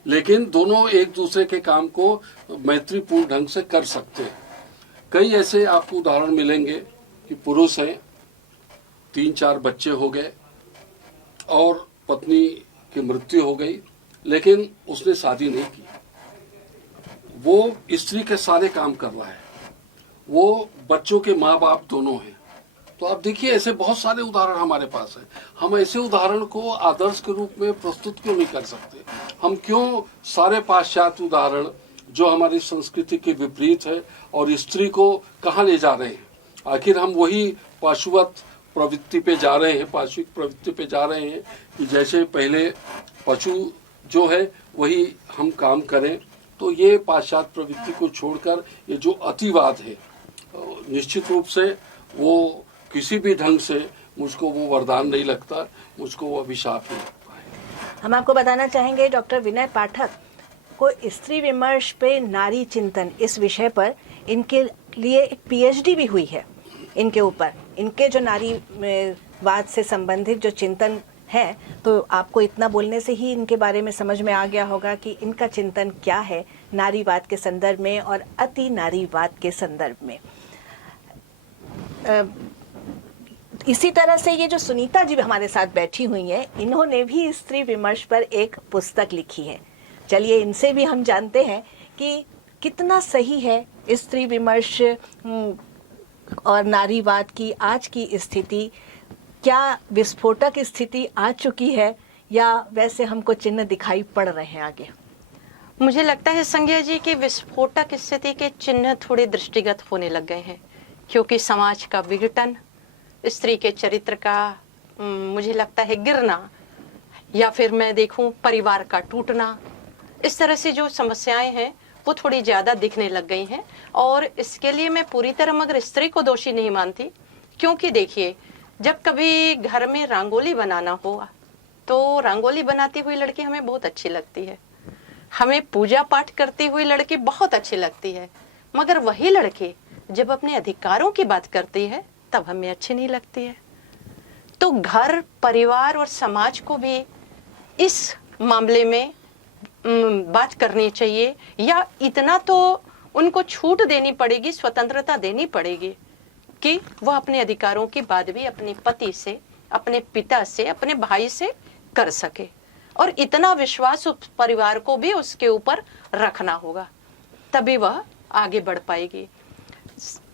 लेकिन दोनों एक दूसरे के काम को मैत्रीपूर्ण ढंग से कर सकते हैं। कई ऐसे आपको उदाहरण मिलेंगे कि पुरुष हैं, 3-4 बच्चे हो गए और पत्नी की मृत्यु हो गई, लेकिन उसने शादी नहीं की, वो स्त्री के सारे काम कर रहा है, वो बच्चों के माँ बाप दोनों हैं। तो आप देखिए ऐसे बहुत सारे उदाहरण हमारे पास हैं। हम ऐसे उदाहरण को आदर्श के रूप में प्रस्तुत क्यों नहीं कर सकते? हम क्यों सारे पाश्चात्य उदाहरण जो हमारी संस्कृति के विपरीत है और स्त्री को कहाँ ले जा रहे हैं? आखिर हम वही पाशुवत प्रवृत्ति पे जा रहे हैं, पाशविक प्रवृत्ति पे जा रहे हैं कि जैसे पहले पशु जो है वही हम काम करें। तो ये पाश्चात्य प्रवृत्ति को छोड़कर ये जो अतिवाद है, निश्चित रूप से वो किसी भी ढंग से मुझको वो वरदान नहीं लगता, मुझको वो अभिशाप ही लगता है। हम आपको बताना चाहेंगे डॉक्टर विनय पाठक को स्त्री विमर्श पे नारी चिंतन इस विषय पर इनके लिए एक पीएचडी भी हुई है इनके ऊपर। इनके जो नारीवाद से संबंधित जो चिंतन है, तो आपको इतना बोलने से ही इनके बारे में समझ में आ गया होगा कि इनका चिंतन क्या है नारीवाद के संदर्भ में और अति नारीवाद के संदर्भ में। इसी तरह से ये जो सुनीता जी हमारे साथ बैठी हुई हैं, इन्होंने भी स्त्री विमर्श पर एक पुस्तक लिखी है। चलिए इनसे भी हम जानते हैं कि कितना सही है स्त्री विमर्श और नारीवाद की आज की स्थिति। क्या विस्फोटक स्थिति आ चुकी है या वैसे हमको चिन्ह दिखाई पड़ रहे हैं आगे? मुझे लगता है संज्ञा जी कि विस्फोटक स्थिति के चिन्ह थोड़े दृष्टिगत होने लग गए हैं, क्योंकि समाज का विघटन, स्त्री के चरित्र का मुझे लगता है गिरना, या फिर मैं देखूं परिवार का टूटना, इस तरह से जो समस्याएं हैं वो थोड़ी ज्यादा दिखने लग गई हैं। और इसके लिए मैं पूरी तरह मगर स्त्री को दोषी नहीं मानती, क्योंकि देखिए जब कभी घर में रंगोली बनाना हो तो रंगोली बनाती हुई लड़की हमें बहुत अच्छी लगती है, हमें पूजा पाठ करती हुई लड़की बहुत अच्छी लगती है, मगर वही लड़की जब अपने अधिकारों की बात करती है तब हमें अच्छी नहीं लगती है। तो घर, परिवार और समाज को भी इस मामले में बात करनी चाहिए, या इतना तो उनको छूट देनी पड़ेगी, स्वतंत्रता देनी पड़ेगी कि वह अपने अधिकारों की बात भी अपने पति से, अपने पिता से, अपने भाई से कर सके। और इतना विश्वास उस परिवार को भी उसके ऊपर रखना होगा, तभी वह आगे बढ़ पाएगी।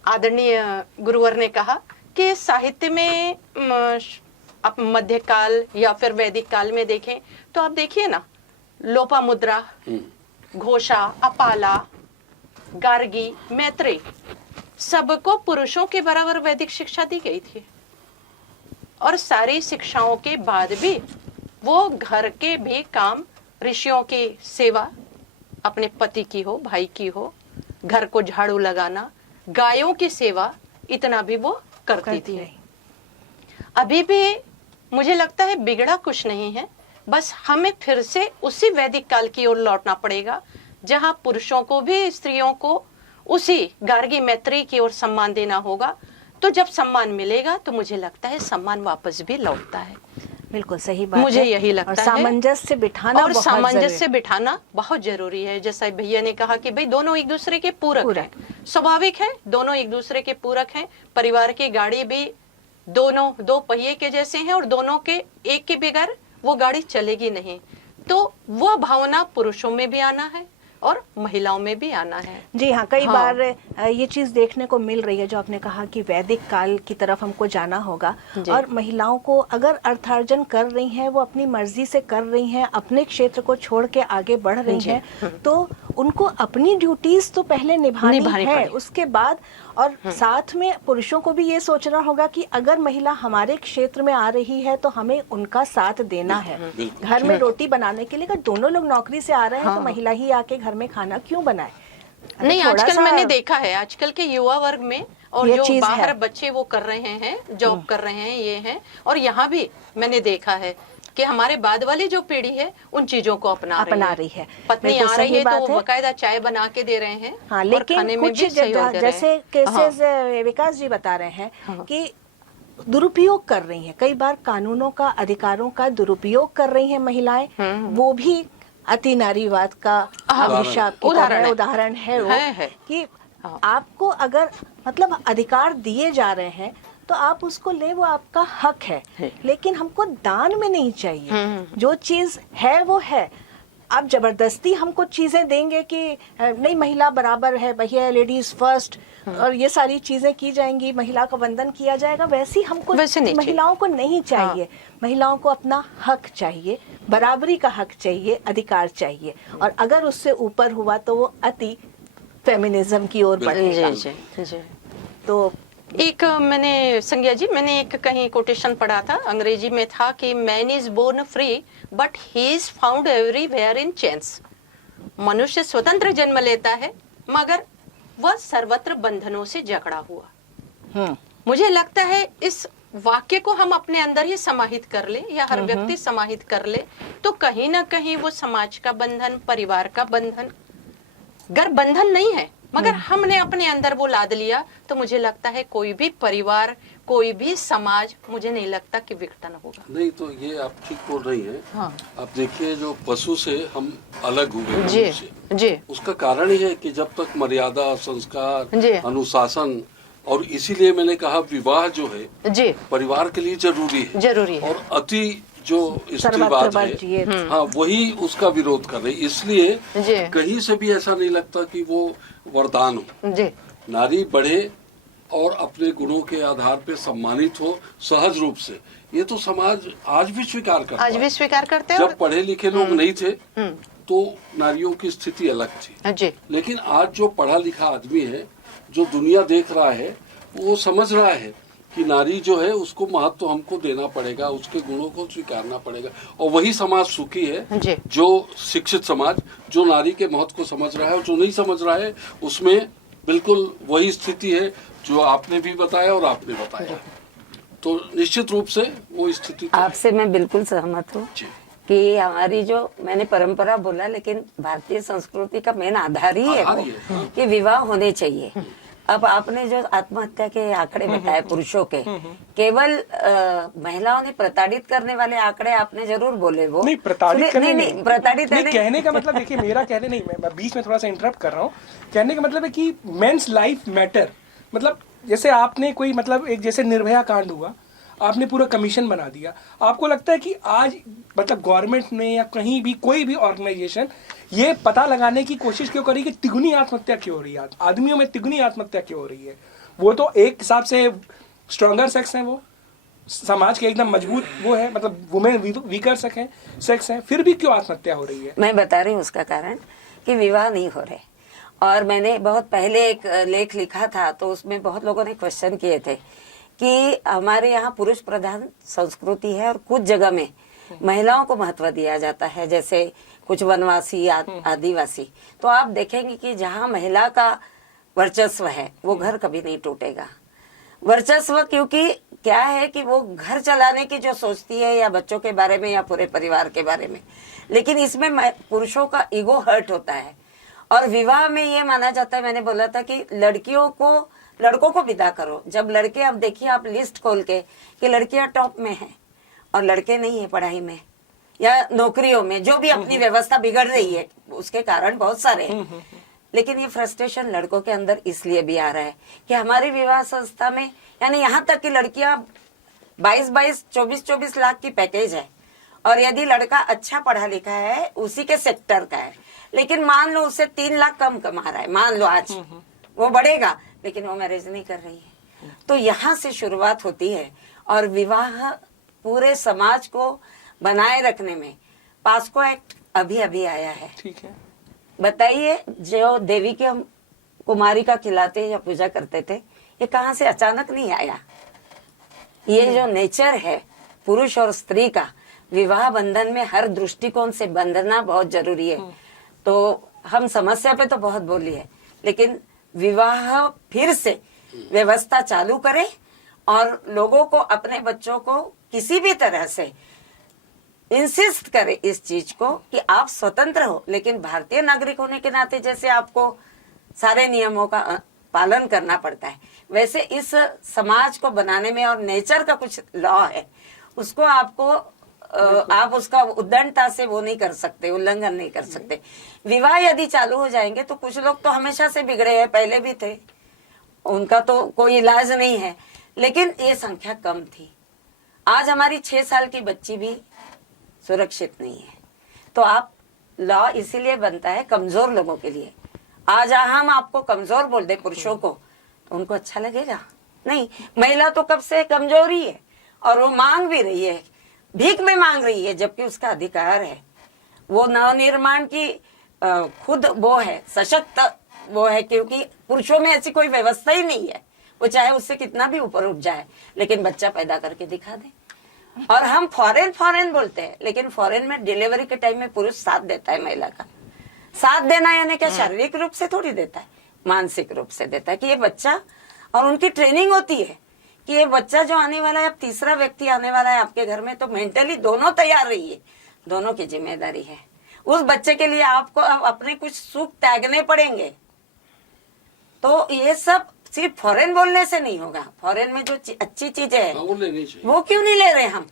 आदरणीय गुरुवर ने कहा कि साहित्य में आप मध्यकाल या फिर वैदिक काल में देखें तो आप देखिए ना, लोपामुद्रा, घोषा, अपाला, गार्गी, मैत्रेय, सबको पुरुषों के बराबर वैदिक शिक्षा दी गई थी। और सारी शिक्षाओं के बाद भी वो घर के भी काम, ऋषियों की सेवा, अपने पति की हो, भाई की हो, घर को झाड़ू लगाना, गायों की सेवा, इतना भी वो करती थी। अभी भी मुझे लगता है बिगड़ा कुछ नहीं है, बस हमें फिर से उसी वैदिक काल की ओर लौटना पड़ेगा जहां पुरुषों को भी स्त्रियों को उसी गार्गी मैत्रेय की ओर सम्मान देना होगा। तो जब सम्मान मिलेगा तो मुझे लगता है सम्मान वापस भी लौटता है। बिल्कुल सही बात मुझे है। यही लगता है। सामंजस्य बिठाना और सामंजस्य बिठाना बहुत जरूरी है। जैसा भैया ने कहा कि भाई दोनों एक दूसरे के पूरक हैं, स्वाभाविक है, दोनों एक दूसरे के पूरक हैं। परिवार की गाड़ी भी दोनों दो पहिए के जैसे हैं और दोनों के एक के बगैर वो गाड़ी चलेगी नहीं। तो वह भावना पुरुषों में भी आना है, और महिलाओं में भी आना है। जी हाँ, कई हाँ। बार ये चीज देखने को मिल रही है जो आपने कहा कि वैदिक काल की तरफ हमको जाना होगा जी। और महिलाओं को अगर अर्थार्जन कर रही हैं, वो अपनी मर्जी से कर रही हैं, अपने क्षेत्र को छोड़ के आगे बढ़ रही जी। हैं, तो उनको अपनी ड्यूटीज तो पहले निभानी निभानी है, पड़ेगी। उसके बाद और साथ में पुरुषों को भी ये सोचना होगा कि अगर महिला हमारे क्षेत्र में आ रही है तो हमें उनका साथ देना है। बिल्कुल। घर में रोटी बनाने के लिए अगर दोनों लोग नौकरी से आ रहे हैं तो महिला ही आके घर में खाना क्यों बनाए? नहीं, थोड़ा आजकल सा मैंने देखा है, आजकल के युवा वर्ग में और ये जो चीज बाहर है। बच्चे वो कर रहे हैं, जॉब कर रहे हैं, ये हैं, और यहाँ भी मैंने देखा है कि हमारे बाद वाली जो पीढ़ी है उन चीजों को अपना रही है। पत्नी बिल्कुल आ रही सही है तो बात वो है। बकायदा चाय बना के दे रहे हैं, हाँ, और लेकिन खाने में कुछ भी सहयोग दे रहे जैसे हैं। केसेस विकास जी बता रहे हैं कि दुरुपयोग कर रही हैं, कई बार कानूनों का, अधिकारों का दुरुपयोग कर रही हैं महिलाएं, वो भी अति नारीवाद का अभिशाप की उदाहरण तरह है। उदाहरण है वो है। कि आपको अगर मतलब अधिकार दिए जा रहे हैं तो आप उसको ले, वो आपका हक है, लेकिन हमको दान में नहीं चाहिए। जो चीज है वो है। आप जबरदस्ती हमको चीजें देंगे कि नहीं महिला बराबर है, भैया लेडीज फर्स्ट, और ये सारी चीजें की जाएंगी, महिला का वंदन किया जाएगा, वैसे हमको वैसे नहीं महिलाओं को नहीं चाहिए। महिलाओं को अपना हक चाहिए, बराबरी का हक चाहिए, अधिकार चाहिए, और अगर उससे ऊपर हुआ तो वो अति फेमिनिज्म की ओर बढ़ेगा। जी जी जी। तो एक मैंने संज्ञा जी, मैंने एक कहीं कोटेशन पढ़ा था, अंग्रेजी में था कि man is born free but he is found everywhere in chains. मनुष्य स्वतंत्र जन्म लेता है मगर वह सर्वत्र बंधनों से जकड़ा हुआ। मुझे लगता है इस वाक्य को हम अपने अंदर ही समाहित कर ले, या हर व्यक्ति समाहित कर ले, तो कहीं ना कहीं वो समाज का बंधन, परिवार का बंधन, घर बंधन नहीं है मगर हमने अपने अंदर वो लाद लिया, तो मुझे लगता है कोई भी परिवार, कोई भी समाज, मुझे नहीं लगता कि विघटन होगा। नहीं, तो ये आप ठीक बोल रही हैं। हाँ। आप देखिए, जो पशु से हम अलग हुए जी मनुष्य, जी उसका कारण ही है कि जब तक मर्यादा, संस्कार, जी। अनुशासन, और इसीलिए मैंने कहा विवाह जो है जी परिवार के लिए जरूरी है। जरूरी है। और अति जो स्त्रीवाद सर्वत्र बढ़िए। है, हाँ, वही उसका विरोध कर रही। इसलिए जी कहीं से भी ऐसा नहीं लगता कि वो वरदान हो। जी नारी बढ़े और अपने गुणों के आधार पे सम्मानित हो सहज रूप से, ये तो समाज आज भी स्वीकार करता आज है। भी स्वीकार करते हैं। जब पढ़े लिखे लोग नहीं थे तो नारियों की स्थिति अलग थी, जी लेकिन आज जो पढ़ा लिखा आदमी है, जो दुनिया देख रहा है, वो समझ रहा है कि नारी जो है उसको महत्व हमको देना पड़ेगा, उसके गुणों को स्वीकारना पड़ेगा। और वही समाज सुखी है जी। जो शिक्षित समाज, जो नारी के महत्व को समझ रहा है, और जो नहीं समझ रहा है उसमें बिल्कुल वही स्थिति है जो आपने भी बताया और आपने बताया। तो निश्चित रूप से वो स्थिति तो है। आपसे मैं बिल्कुल सहमत हूँ जी। कि हमारी जो, मैंने परंपरा बोला, लेकिन भारतीय संस्कृति का मेन आधार ही है आधार वो, ही है। कि विवाह होने चाहिए। अब आपने जो आत्महत्या के आंकड़े बताए पुरुषों के, केवल महिलाओं ने प्रताड़ित करने वाले आंकड़े आपने जरूर बोले। वो नहीं, प्रताड़ित करने नहीं, प्रताड़ित नहीं, कहने का मतलब देखिए, मेरा कहने नहीं, मैं बीच में थोड़ा सा इंटरप्ट कर रहा हूँ। कहने का मतलब है कि मेंस लाइफ मैटर, मतलब जैसे आपने कोई, मतलब एक जैसे निर्भया कांड हुआ, आपने पूरा कमीशन बना दिया। आपको लगता है कि आज मतलब गवर्नमेंट ने या कहीं भी कोई भी ऑर्गेनाइजेशन ये पता लगाने की कोशिश क्यों करी कि तिगुनी आत्महत्या क्यों हो रही है, आदमियों में तिगुनी आत्महत्या क्यों हो रही है? वो तो एक हिसाब से स्ट्रॉन्गर सेक्स है, वो समाज के एकदम मजबूत वो है, मतलब वुमेन वीकर सेक्स है, फिर भी क्यों आत्महत्या हो रही है? मैं बता रही हूँ उसका कारण कि विवाह नहीं हो रहे। और मैंने बहुत पहले एक लेख लिखा था, तो उसमें बहुत लोगों ने क्वेश्चन किए थे कि हमारे यहाँ पुरुष प्रधान संस्कृति है और कुछ जगह में महिलाओं को महत्व दिया जाता है, जैसे कुछ वनवासी, आदिवासी। तो आप देखेंगे कि जहाँ महिला का वर्चस्व है वो घर कभी नहीं टूटेगा। वर्चस्व क्योंकि क्या है कि वो घर चलाने की जो सोचती है, या बच्चों के बारे में या पूरे परिवार के बारे में, लेकिन इसमें पुरुषों का ईगो हर्ट होता है। और विवाह में ये माना जाता है, मैंने बोला था कि लड़कों को विदा करो। जब लड़के, अब देखिए आप लिस्ट खोल के कि लड़कियां टॉप में हैं और लड़के नहीं है पढ़ाई में या नौकरियों में, जो भी अपनी व्यवस्था बिगड़ रही है, उसके कारण बहुत सारे हैं। लेकिन ये फ्रस्ट्रेशन लड़कों के अंदर इसलिए भी आ रहा है कि हमारी विवाह संस्था में, यानी यहाँ तक कि लड़कियां 22-22, 24-24 लाख की पैकेज है, और यदि लड़का अच्छा पढ़ा लिखा है, उसी के सेक्टर का है, लेकिन मान लो उससे 3 लाख कम कमा रहा है, मान लो आज वो बढ़ेगा, लेकिन वो मैरिज नहीं कर रही है। तो यहाँ से शुरुआत होती है। और विवाह पूरे समाज को बनाए रखने में पास्को एक्ट अभी अभी आया है। ठीक है। बताइए, जो देवी के हम कुमारिका खिलाते या पूजा करते थे, ये कहाँ से अचानक नहीं आया। ये जो नेचर है पुरुष और स्त्री का, विवाह बंधन में हर दृष्टिकोण से बंधना बहुत जरूरी है। तो हम समस्या पे तो बहुत बोली है, लेकिन विवाह फिर से व्यवस्था चालू करें और लोगों को, अपने बच्चों को किसी भी तरह से इंसिस्ट करे इस चीज को कि आप स्वतंत्र हो, लेकिन भारतीय नागरिक होने के नाते जैसे आपको सारे नियमों का पालन करना पड़ता है, वैसे इस समाज को बनाने में और नेचर का कुछ लॉ है, उसको आपको आप उसका उद्दंडता से वो नहीं कर सकते, उल्लंघन नहीं कर सकते। विवाह यदि चालू हो जाएंगे तो कुछ लोग तो हमेशा से बिगड़े हैं, पहले भी थे, उनका तो कोई इलाज नहीं है, लेकिन ये संख्या कम थी। आज हमारी 6 साल की बच्ची भी सुरक्षित नहीं है। तो आप लॉ इसीलिए बनता है कमजोर लोगों के लिए। आज हम आपको कमजोर बोल दे पुरुषों को, तो उनको अच्छा लगेगा नहीं। महिला तो कब से कमजोर ही है और वो मांग भी रही है, भीख में मांग रही है, जबकि उसका अधिकार है। वो नवनिर्माण की खुद वो है, सशक्त वो है, क्योंकि पुरुषों में ऐसी कोई व्यवस्था ही नहीं है। वो चाहे उससे कितना भी ऊपर उठ जाए, लेकिन बच्चा पैदा करके दिखा दे। और हम फॉरेन बोलते हैं, लेकिन फॉरेन में डिलीवरी के टाइम में पुरुष साथ देता है महिला का। साथ देना यानी क्या, शारीरिक रूप से थोड़ी देता है, मानसिक रूप से देता है कि ये बच्चा, और उनकी ट्रेनिंग होती है कि ये बच्चा जो आने वाला है, अब तीसरा व्यक्ति आने वाला है आपके घर में, तो मेंटली दोनों तैयार रहिए, दोनों की जिम्मेदारी है। उस बच्चे के लिए आपको अपने कुछ सुख त्यागने पड़ेंगे। तो ये सब सिर्फ फॉरेन बोलने से नहीं होगा। फॉरेन में जो अच्छी चीजें हैं वो क्यों नहीं ले रहे हम?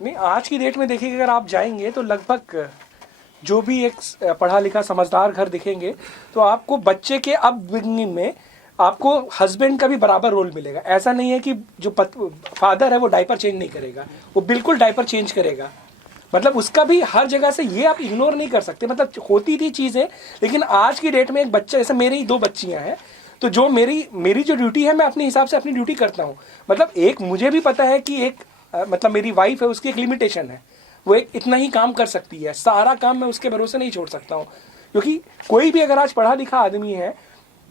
नहीं, आज की डेट में देखिए, अगर आप जाएंगे तो लगभग जो भी एक पढ़ा लिखा समझदार घर दिखेंगे, तो आपको बच्चे के अपब्रिंगिंग में आपको हस्बैंड का भी बराबर रोल मिलेगा। ऐसा नहीं है कि जो फादर है वो डायपर चेंज नहीं करेगा, वो बिल्कुल डायपर चेंज करेगा। मतलब उसका भी हर जगह से, ये आप इग्नोर नहीं कर सकते। मतलब होती थी चीजें, लेकिन आज की डेट में एक बच्चा, जैसे मेरी 2 बच्चियां हैं, तो जो मेरी जो ड्यूटी है, मैं अपने हिसाब से अपनी ड्यूटी करता हूँ। मतलब एक मुझे भी पता है कि एक मतलब मेरी वाइफ है, उसकी एक लिमिटेशन है, वो एक इतना ही काम कर सकती है, सारा काम मैं उसके भरोसे नहीं छोड़ सकता हूँ। क्योंकि कोई भी अगर आज पढ़ा लिखा आदमी है,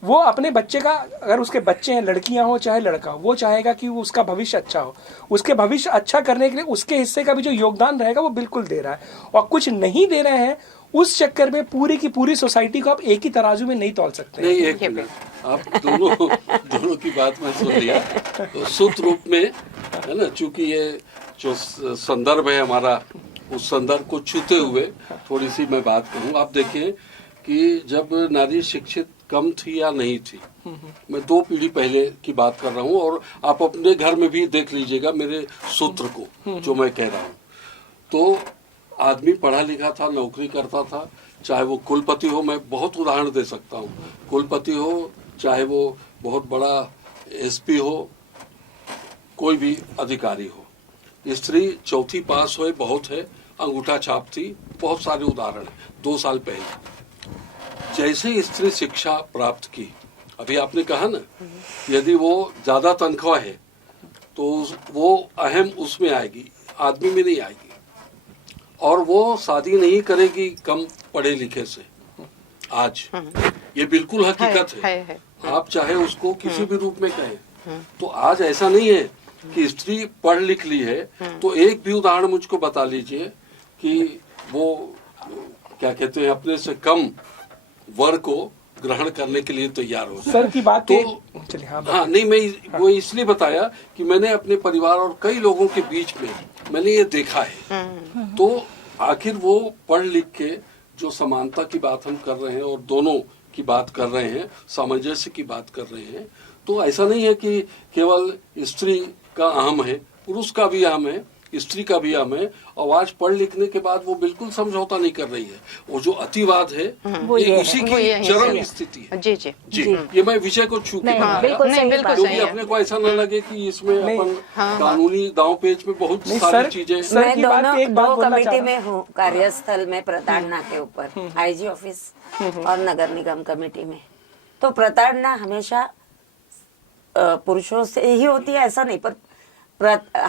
वो अपने बच्चे का, अगर उसके बच्चे हैं, लड़कियां हो चाहे लड़का हो, वो चाहेगा कि वो उसका भविष्य अच्छा हो। उसके भविष्य अच्छा करने के लिए उसके हिस्से का भी जो योगदान रहेगा वो बिल्कुल दे रहा है। और कुछ नहीं दे रहे हैं, उस चक्कर में पूरी की पूरी सोसाइटी को आप एक ही तराजू में नहीं तौल सकते। नहीं, एक मिनट, आप दोनों की बात में सुन लिया। तो सूत्र रूप में है ना, चूंकि ये जो संदर्भ है हमारा, उस संदर्भ को छूते हुए थोड़ी सी मैं बात करूं। आप देखिए कि जब नारी शिक्षित कम थी या नहीं थी, मैं 2 पीढ़ी पहले की बात कर रहा हूं, और आप अपने घर में भी देख लीजिएगा मेरे सूत्र को जो मैं कह रहा हूं। तो आदमी पढ़ा लिखा था, नौकरी करता था, चाहे वो कुलपति हो, मैं बहुत उदाहरण दे सकता हूँ, कुलपति हो, चाहे वो बहुत बड़ा एसपी हो, कोई भी अधिकारी हो। स्त्री 4th पास हुए बहुत है, अंगूठा छाप थी, बहुत सारे उदाहरण है। 2 साल पहले जैसे स्त्री शिक्षा प्राप्त की, अभी आपने कहा ना, यदि वो ज्यादा तनख्वाह है तो वो अहम उसमें आएगी, आदमी में नहीं आएगी। और वो शादी नहीं करेगी कम पढ़े लिखे से। आज ये बिल्कुल हकीकत है। आप चाहे उसको किसी भी रूप में कहें, तो आज ऐसा नहीं है कि स्त्री पढ़ लिख ली है तो एक भी उदाहरण मुझको बता लीजिए कि वो क्या कहते हैं, अपने से कम वर्ग को ग्रहण करने के लिए तैयार हो। सर की बात तो चलिए, हाँ नहीं, मैं वो इसलिए बताया कि मैंने अपने परिवार और कई लोगों के बीच में मैंने ये देखा है। तो आखिर वो पढ़ लिख के जो समानता की बात हम कर रहे हैं और दोनों की बात कर रहे हैं, सामंजस्य की बात कर रहे हैं, तो ऐसा नहीं है कि केवल स्त्री का अहम है, पुरुष का भी अहम है। स्त्री का भी हमें, और आज पढ़ लिखने के बाद वो बिल्कुल समझौता नहीं कर रही है। वो जो अतिवाद है ये उसी वो की ये है, चरम सही है। स्थिति है। जी जी जी, ये मैं विषय को छू के नहीं, बताया। बिल्कुल नहीं, सही बिल्कुल बात। सही क्योंकि है। अपने को ऐसा न लगे कि इसमें नहीं, अपन हाँ। कानूनी दांव पेच में बहुत नहीं, सारी सर, चीजें सर मैं की बात पे एक बात दो बोलना कमेटी चाह में हूँ, कार्यस्थल में प्रताड़ना के ऊपर, आईजी ऑफिस और नगर निगम कमेटी में। तो प्रताड़ना हमेशा पुरुषों से ही होती है ऐसा नहीं, पर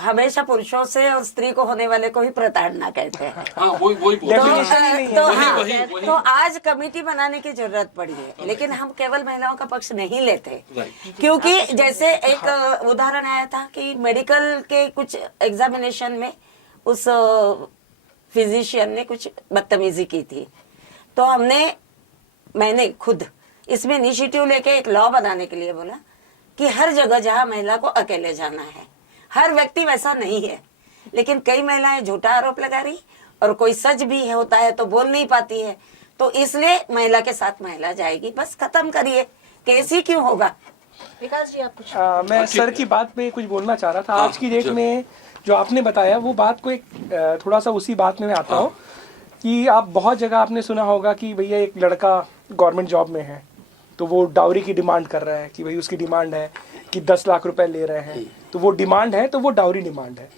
हमेशा पुरुषों से और स्त्री को होने वाले को ही प्रताड़ना कहते हैं। हाँ वही बोल तो, रहे हैं। Definition ही नहीं है। तो वही, हाँ, वही। तो आज कमेटी बनाने की जरूरत पड़ी है, लेकिन हम केवल महिलाओं का पक्ष नहीं लेते, Right. क्योंकि जैसे एक उदाहरण आया था कि मेडिकल के कुछ एग्जामिनेशन में उस फिजिशियन ने कुछ बदतमीजी की थी, तो मैंने खुद इसमें इनिशिएटिव लेके एक लॉ बनाने के लिए बोला कि हर जगह जहां महिला को अकेले जाना है, हर व्यक्ति वैसा नहीं है, लेकिन कई महिलाएं झूठा आरोप लगा रही और कोई सच भी होता है तो बोल नहीं पाती है, तो इसलिए महिला के साथ महिला जाएगी, बस खत्म करिए, केस ही क्यों होगा। विकास जी आप कुछ मैं सर की बात पे कुछ बोलना चाह रहा था। हाँ, आज की डेट जरूर। में जो आपने बताया वो बात को एक थोड़ा सा उसी बात में मैं आता हूँ कि आप बहुत जगह आपने सुना होगा कि भैया एक लड़का गवर्नमेंट जॉब में है तो वो डाउरी की डिमांड कर रहा है कि भाई उसकी डिमांड है कि 10 लाख रुपए ले रहे हैं, तो वो डिमांड है, तो वो डाउरी डिमांड है।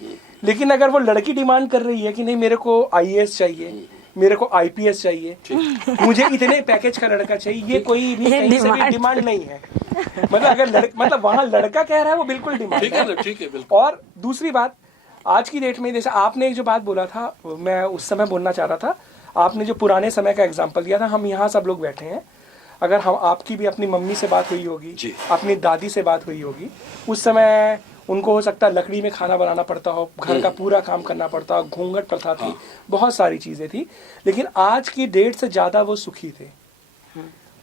लेकिन अगर वो लड़की डिमांड कर रही है कि नहीं मेरे को आईएएस चाहिए, मेरे को आईपीएस चाहिए, मुझे इतने पैकेज का लड़का चाहिए, ये कोई भी कहीं से भी डिमांड नहीं है। मतलब अगर मतलब वहाँ लड़का कह रहा है वो बिल्कुल डिमांड ठीक है है। ना, ठीक है, बिल्कुल। और दूसरी बात, आज की डेट में जैसे आपने एक जो बात बोला था, मैं उस समय बोलना चाह रहा था, आपने जो पुराने समय का एग्जाम्पल दिया था, हम यहाँ सब लोग बैठे हैं, अगर हम आपकी भी अपनी मम्मी से बात हुई होगी, जी। अपनी दादी से बात हुई होगी, उस समय उनको हो सकता है लकड़ी में खाना बनाना पड़ता हो, घर का पूरा काम करना पड़ता हो, घूंघट प्रथा थी, बहुत सारी चीजें थी, लेकिन आज की डेट से ज्यादा वो सुखी थे।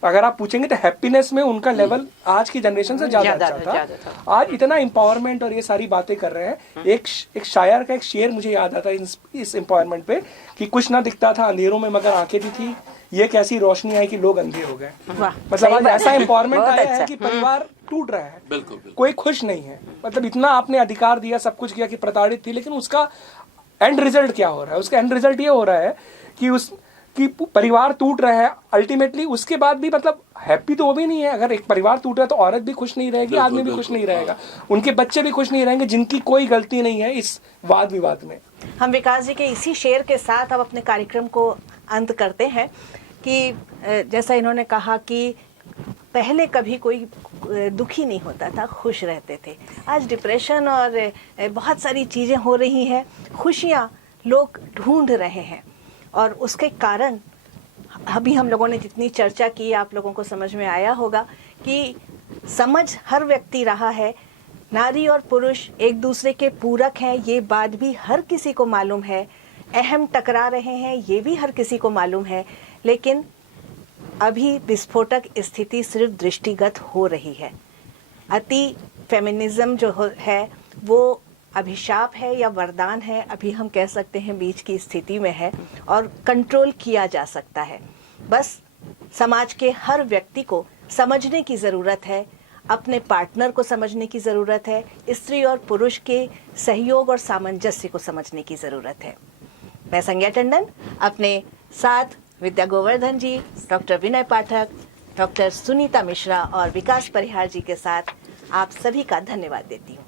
अगर आप पूछेंगे तो हैप्पीनेस में उनका लेवल आज की जनरेशन से ज्यादा अच्छा ज्यादा था। आज इतना एम्पावरमेंट और ये सारी बातें कर रहे हैं। एक शायर का एक शेर मुझे याद आता है इस एम्पावरमेंट पे कि कुछ ना दिखता था अंधेरों में मगर आंखें भी थी, ये कैसी रोशनी आई कि लोग अंधे हो गए। मतलब आज ऐसा एम्पावरमेंट बहुत आया अच्छा। है कि परिवार टूट रहा है, बिल्कुल, बिल्कुल। कोई खुश नहीं है। मतलब इतना आपने अधिकार दिया, सब कुछ किया कि प्रताड़ित थी, लेकिन उसका एंड रिजल्ट क्या हो रहा है? उसका एंड रिजल्ट ये हो रहा है कि परिवार टूट रहा है। अल्टीमेटली उसके बाद भी मतलब हैप्पी तो वो भी नहीं है। अगर एक परिवार टूट रहा है तो औरत भी खुश नहीं रहेगी, आदमी भी खुश नहीं रहेगा, उनके बच्चे भी खुश नहीं रहेंगे जिनकी कोई गलती नहीं है इस वाद विवाद में। हम विकास जी के इसी शेर के साथ अब अपने कार्यक्रम को अंत करते हैं कि जैसा इन्होंने कहा कि पहले कभी कोई दुखी नहीं होता था, खुश रहते थे। आज डिप्रेशन और बहुत सारी चीज़ें हो रही हैं, खुशियाँ लोग ढूंढ रहे हैं, और उसके कारण अभी हम लोगों ने जितनी चर्चा की, आप लोगों को समझ में आया होगा कि समझ हर व्यक्ति रहा है, नारी और पुरुष एक दूसरे के पूरक हैं, ये बात भी हर किसी को मालूम है, अहम टकरा रहे हैं, ये भी हर किसी को मालूम है, लेकिन अभी विस्फोटक स्थिति सिर्फ दृष्टिगत हो रही है। अति फेमिनिज्म जो है वो अभिशाप है या वरदान है, अभी हम कह सकते हैं बीच की स्थिति में है, और कंट्रोल किया जा सकता है। बस समाज के हर व्यक्ति को समझने की ज़रूरत है, अपने पार्टनर को समझने की ज़रूरत है, स्त्री और पुरुष के सहयोग और सामंजस्य को समझने की ज़रूरत है। मैं संज्ञा टंडन अपने साथ विद्या गोवर्धन जी, डॉक्टर विनय पाठक, डॉक्टर सुनीता मिश्रा और विकास परिहार जी के साथ आप सभी का धन्यवाद देती हूँ।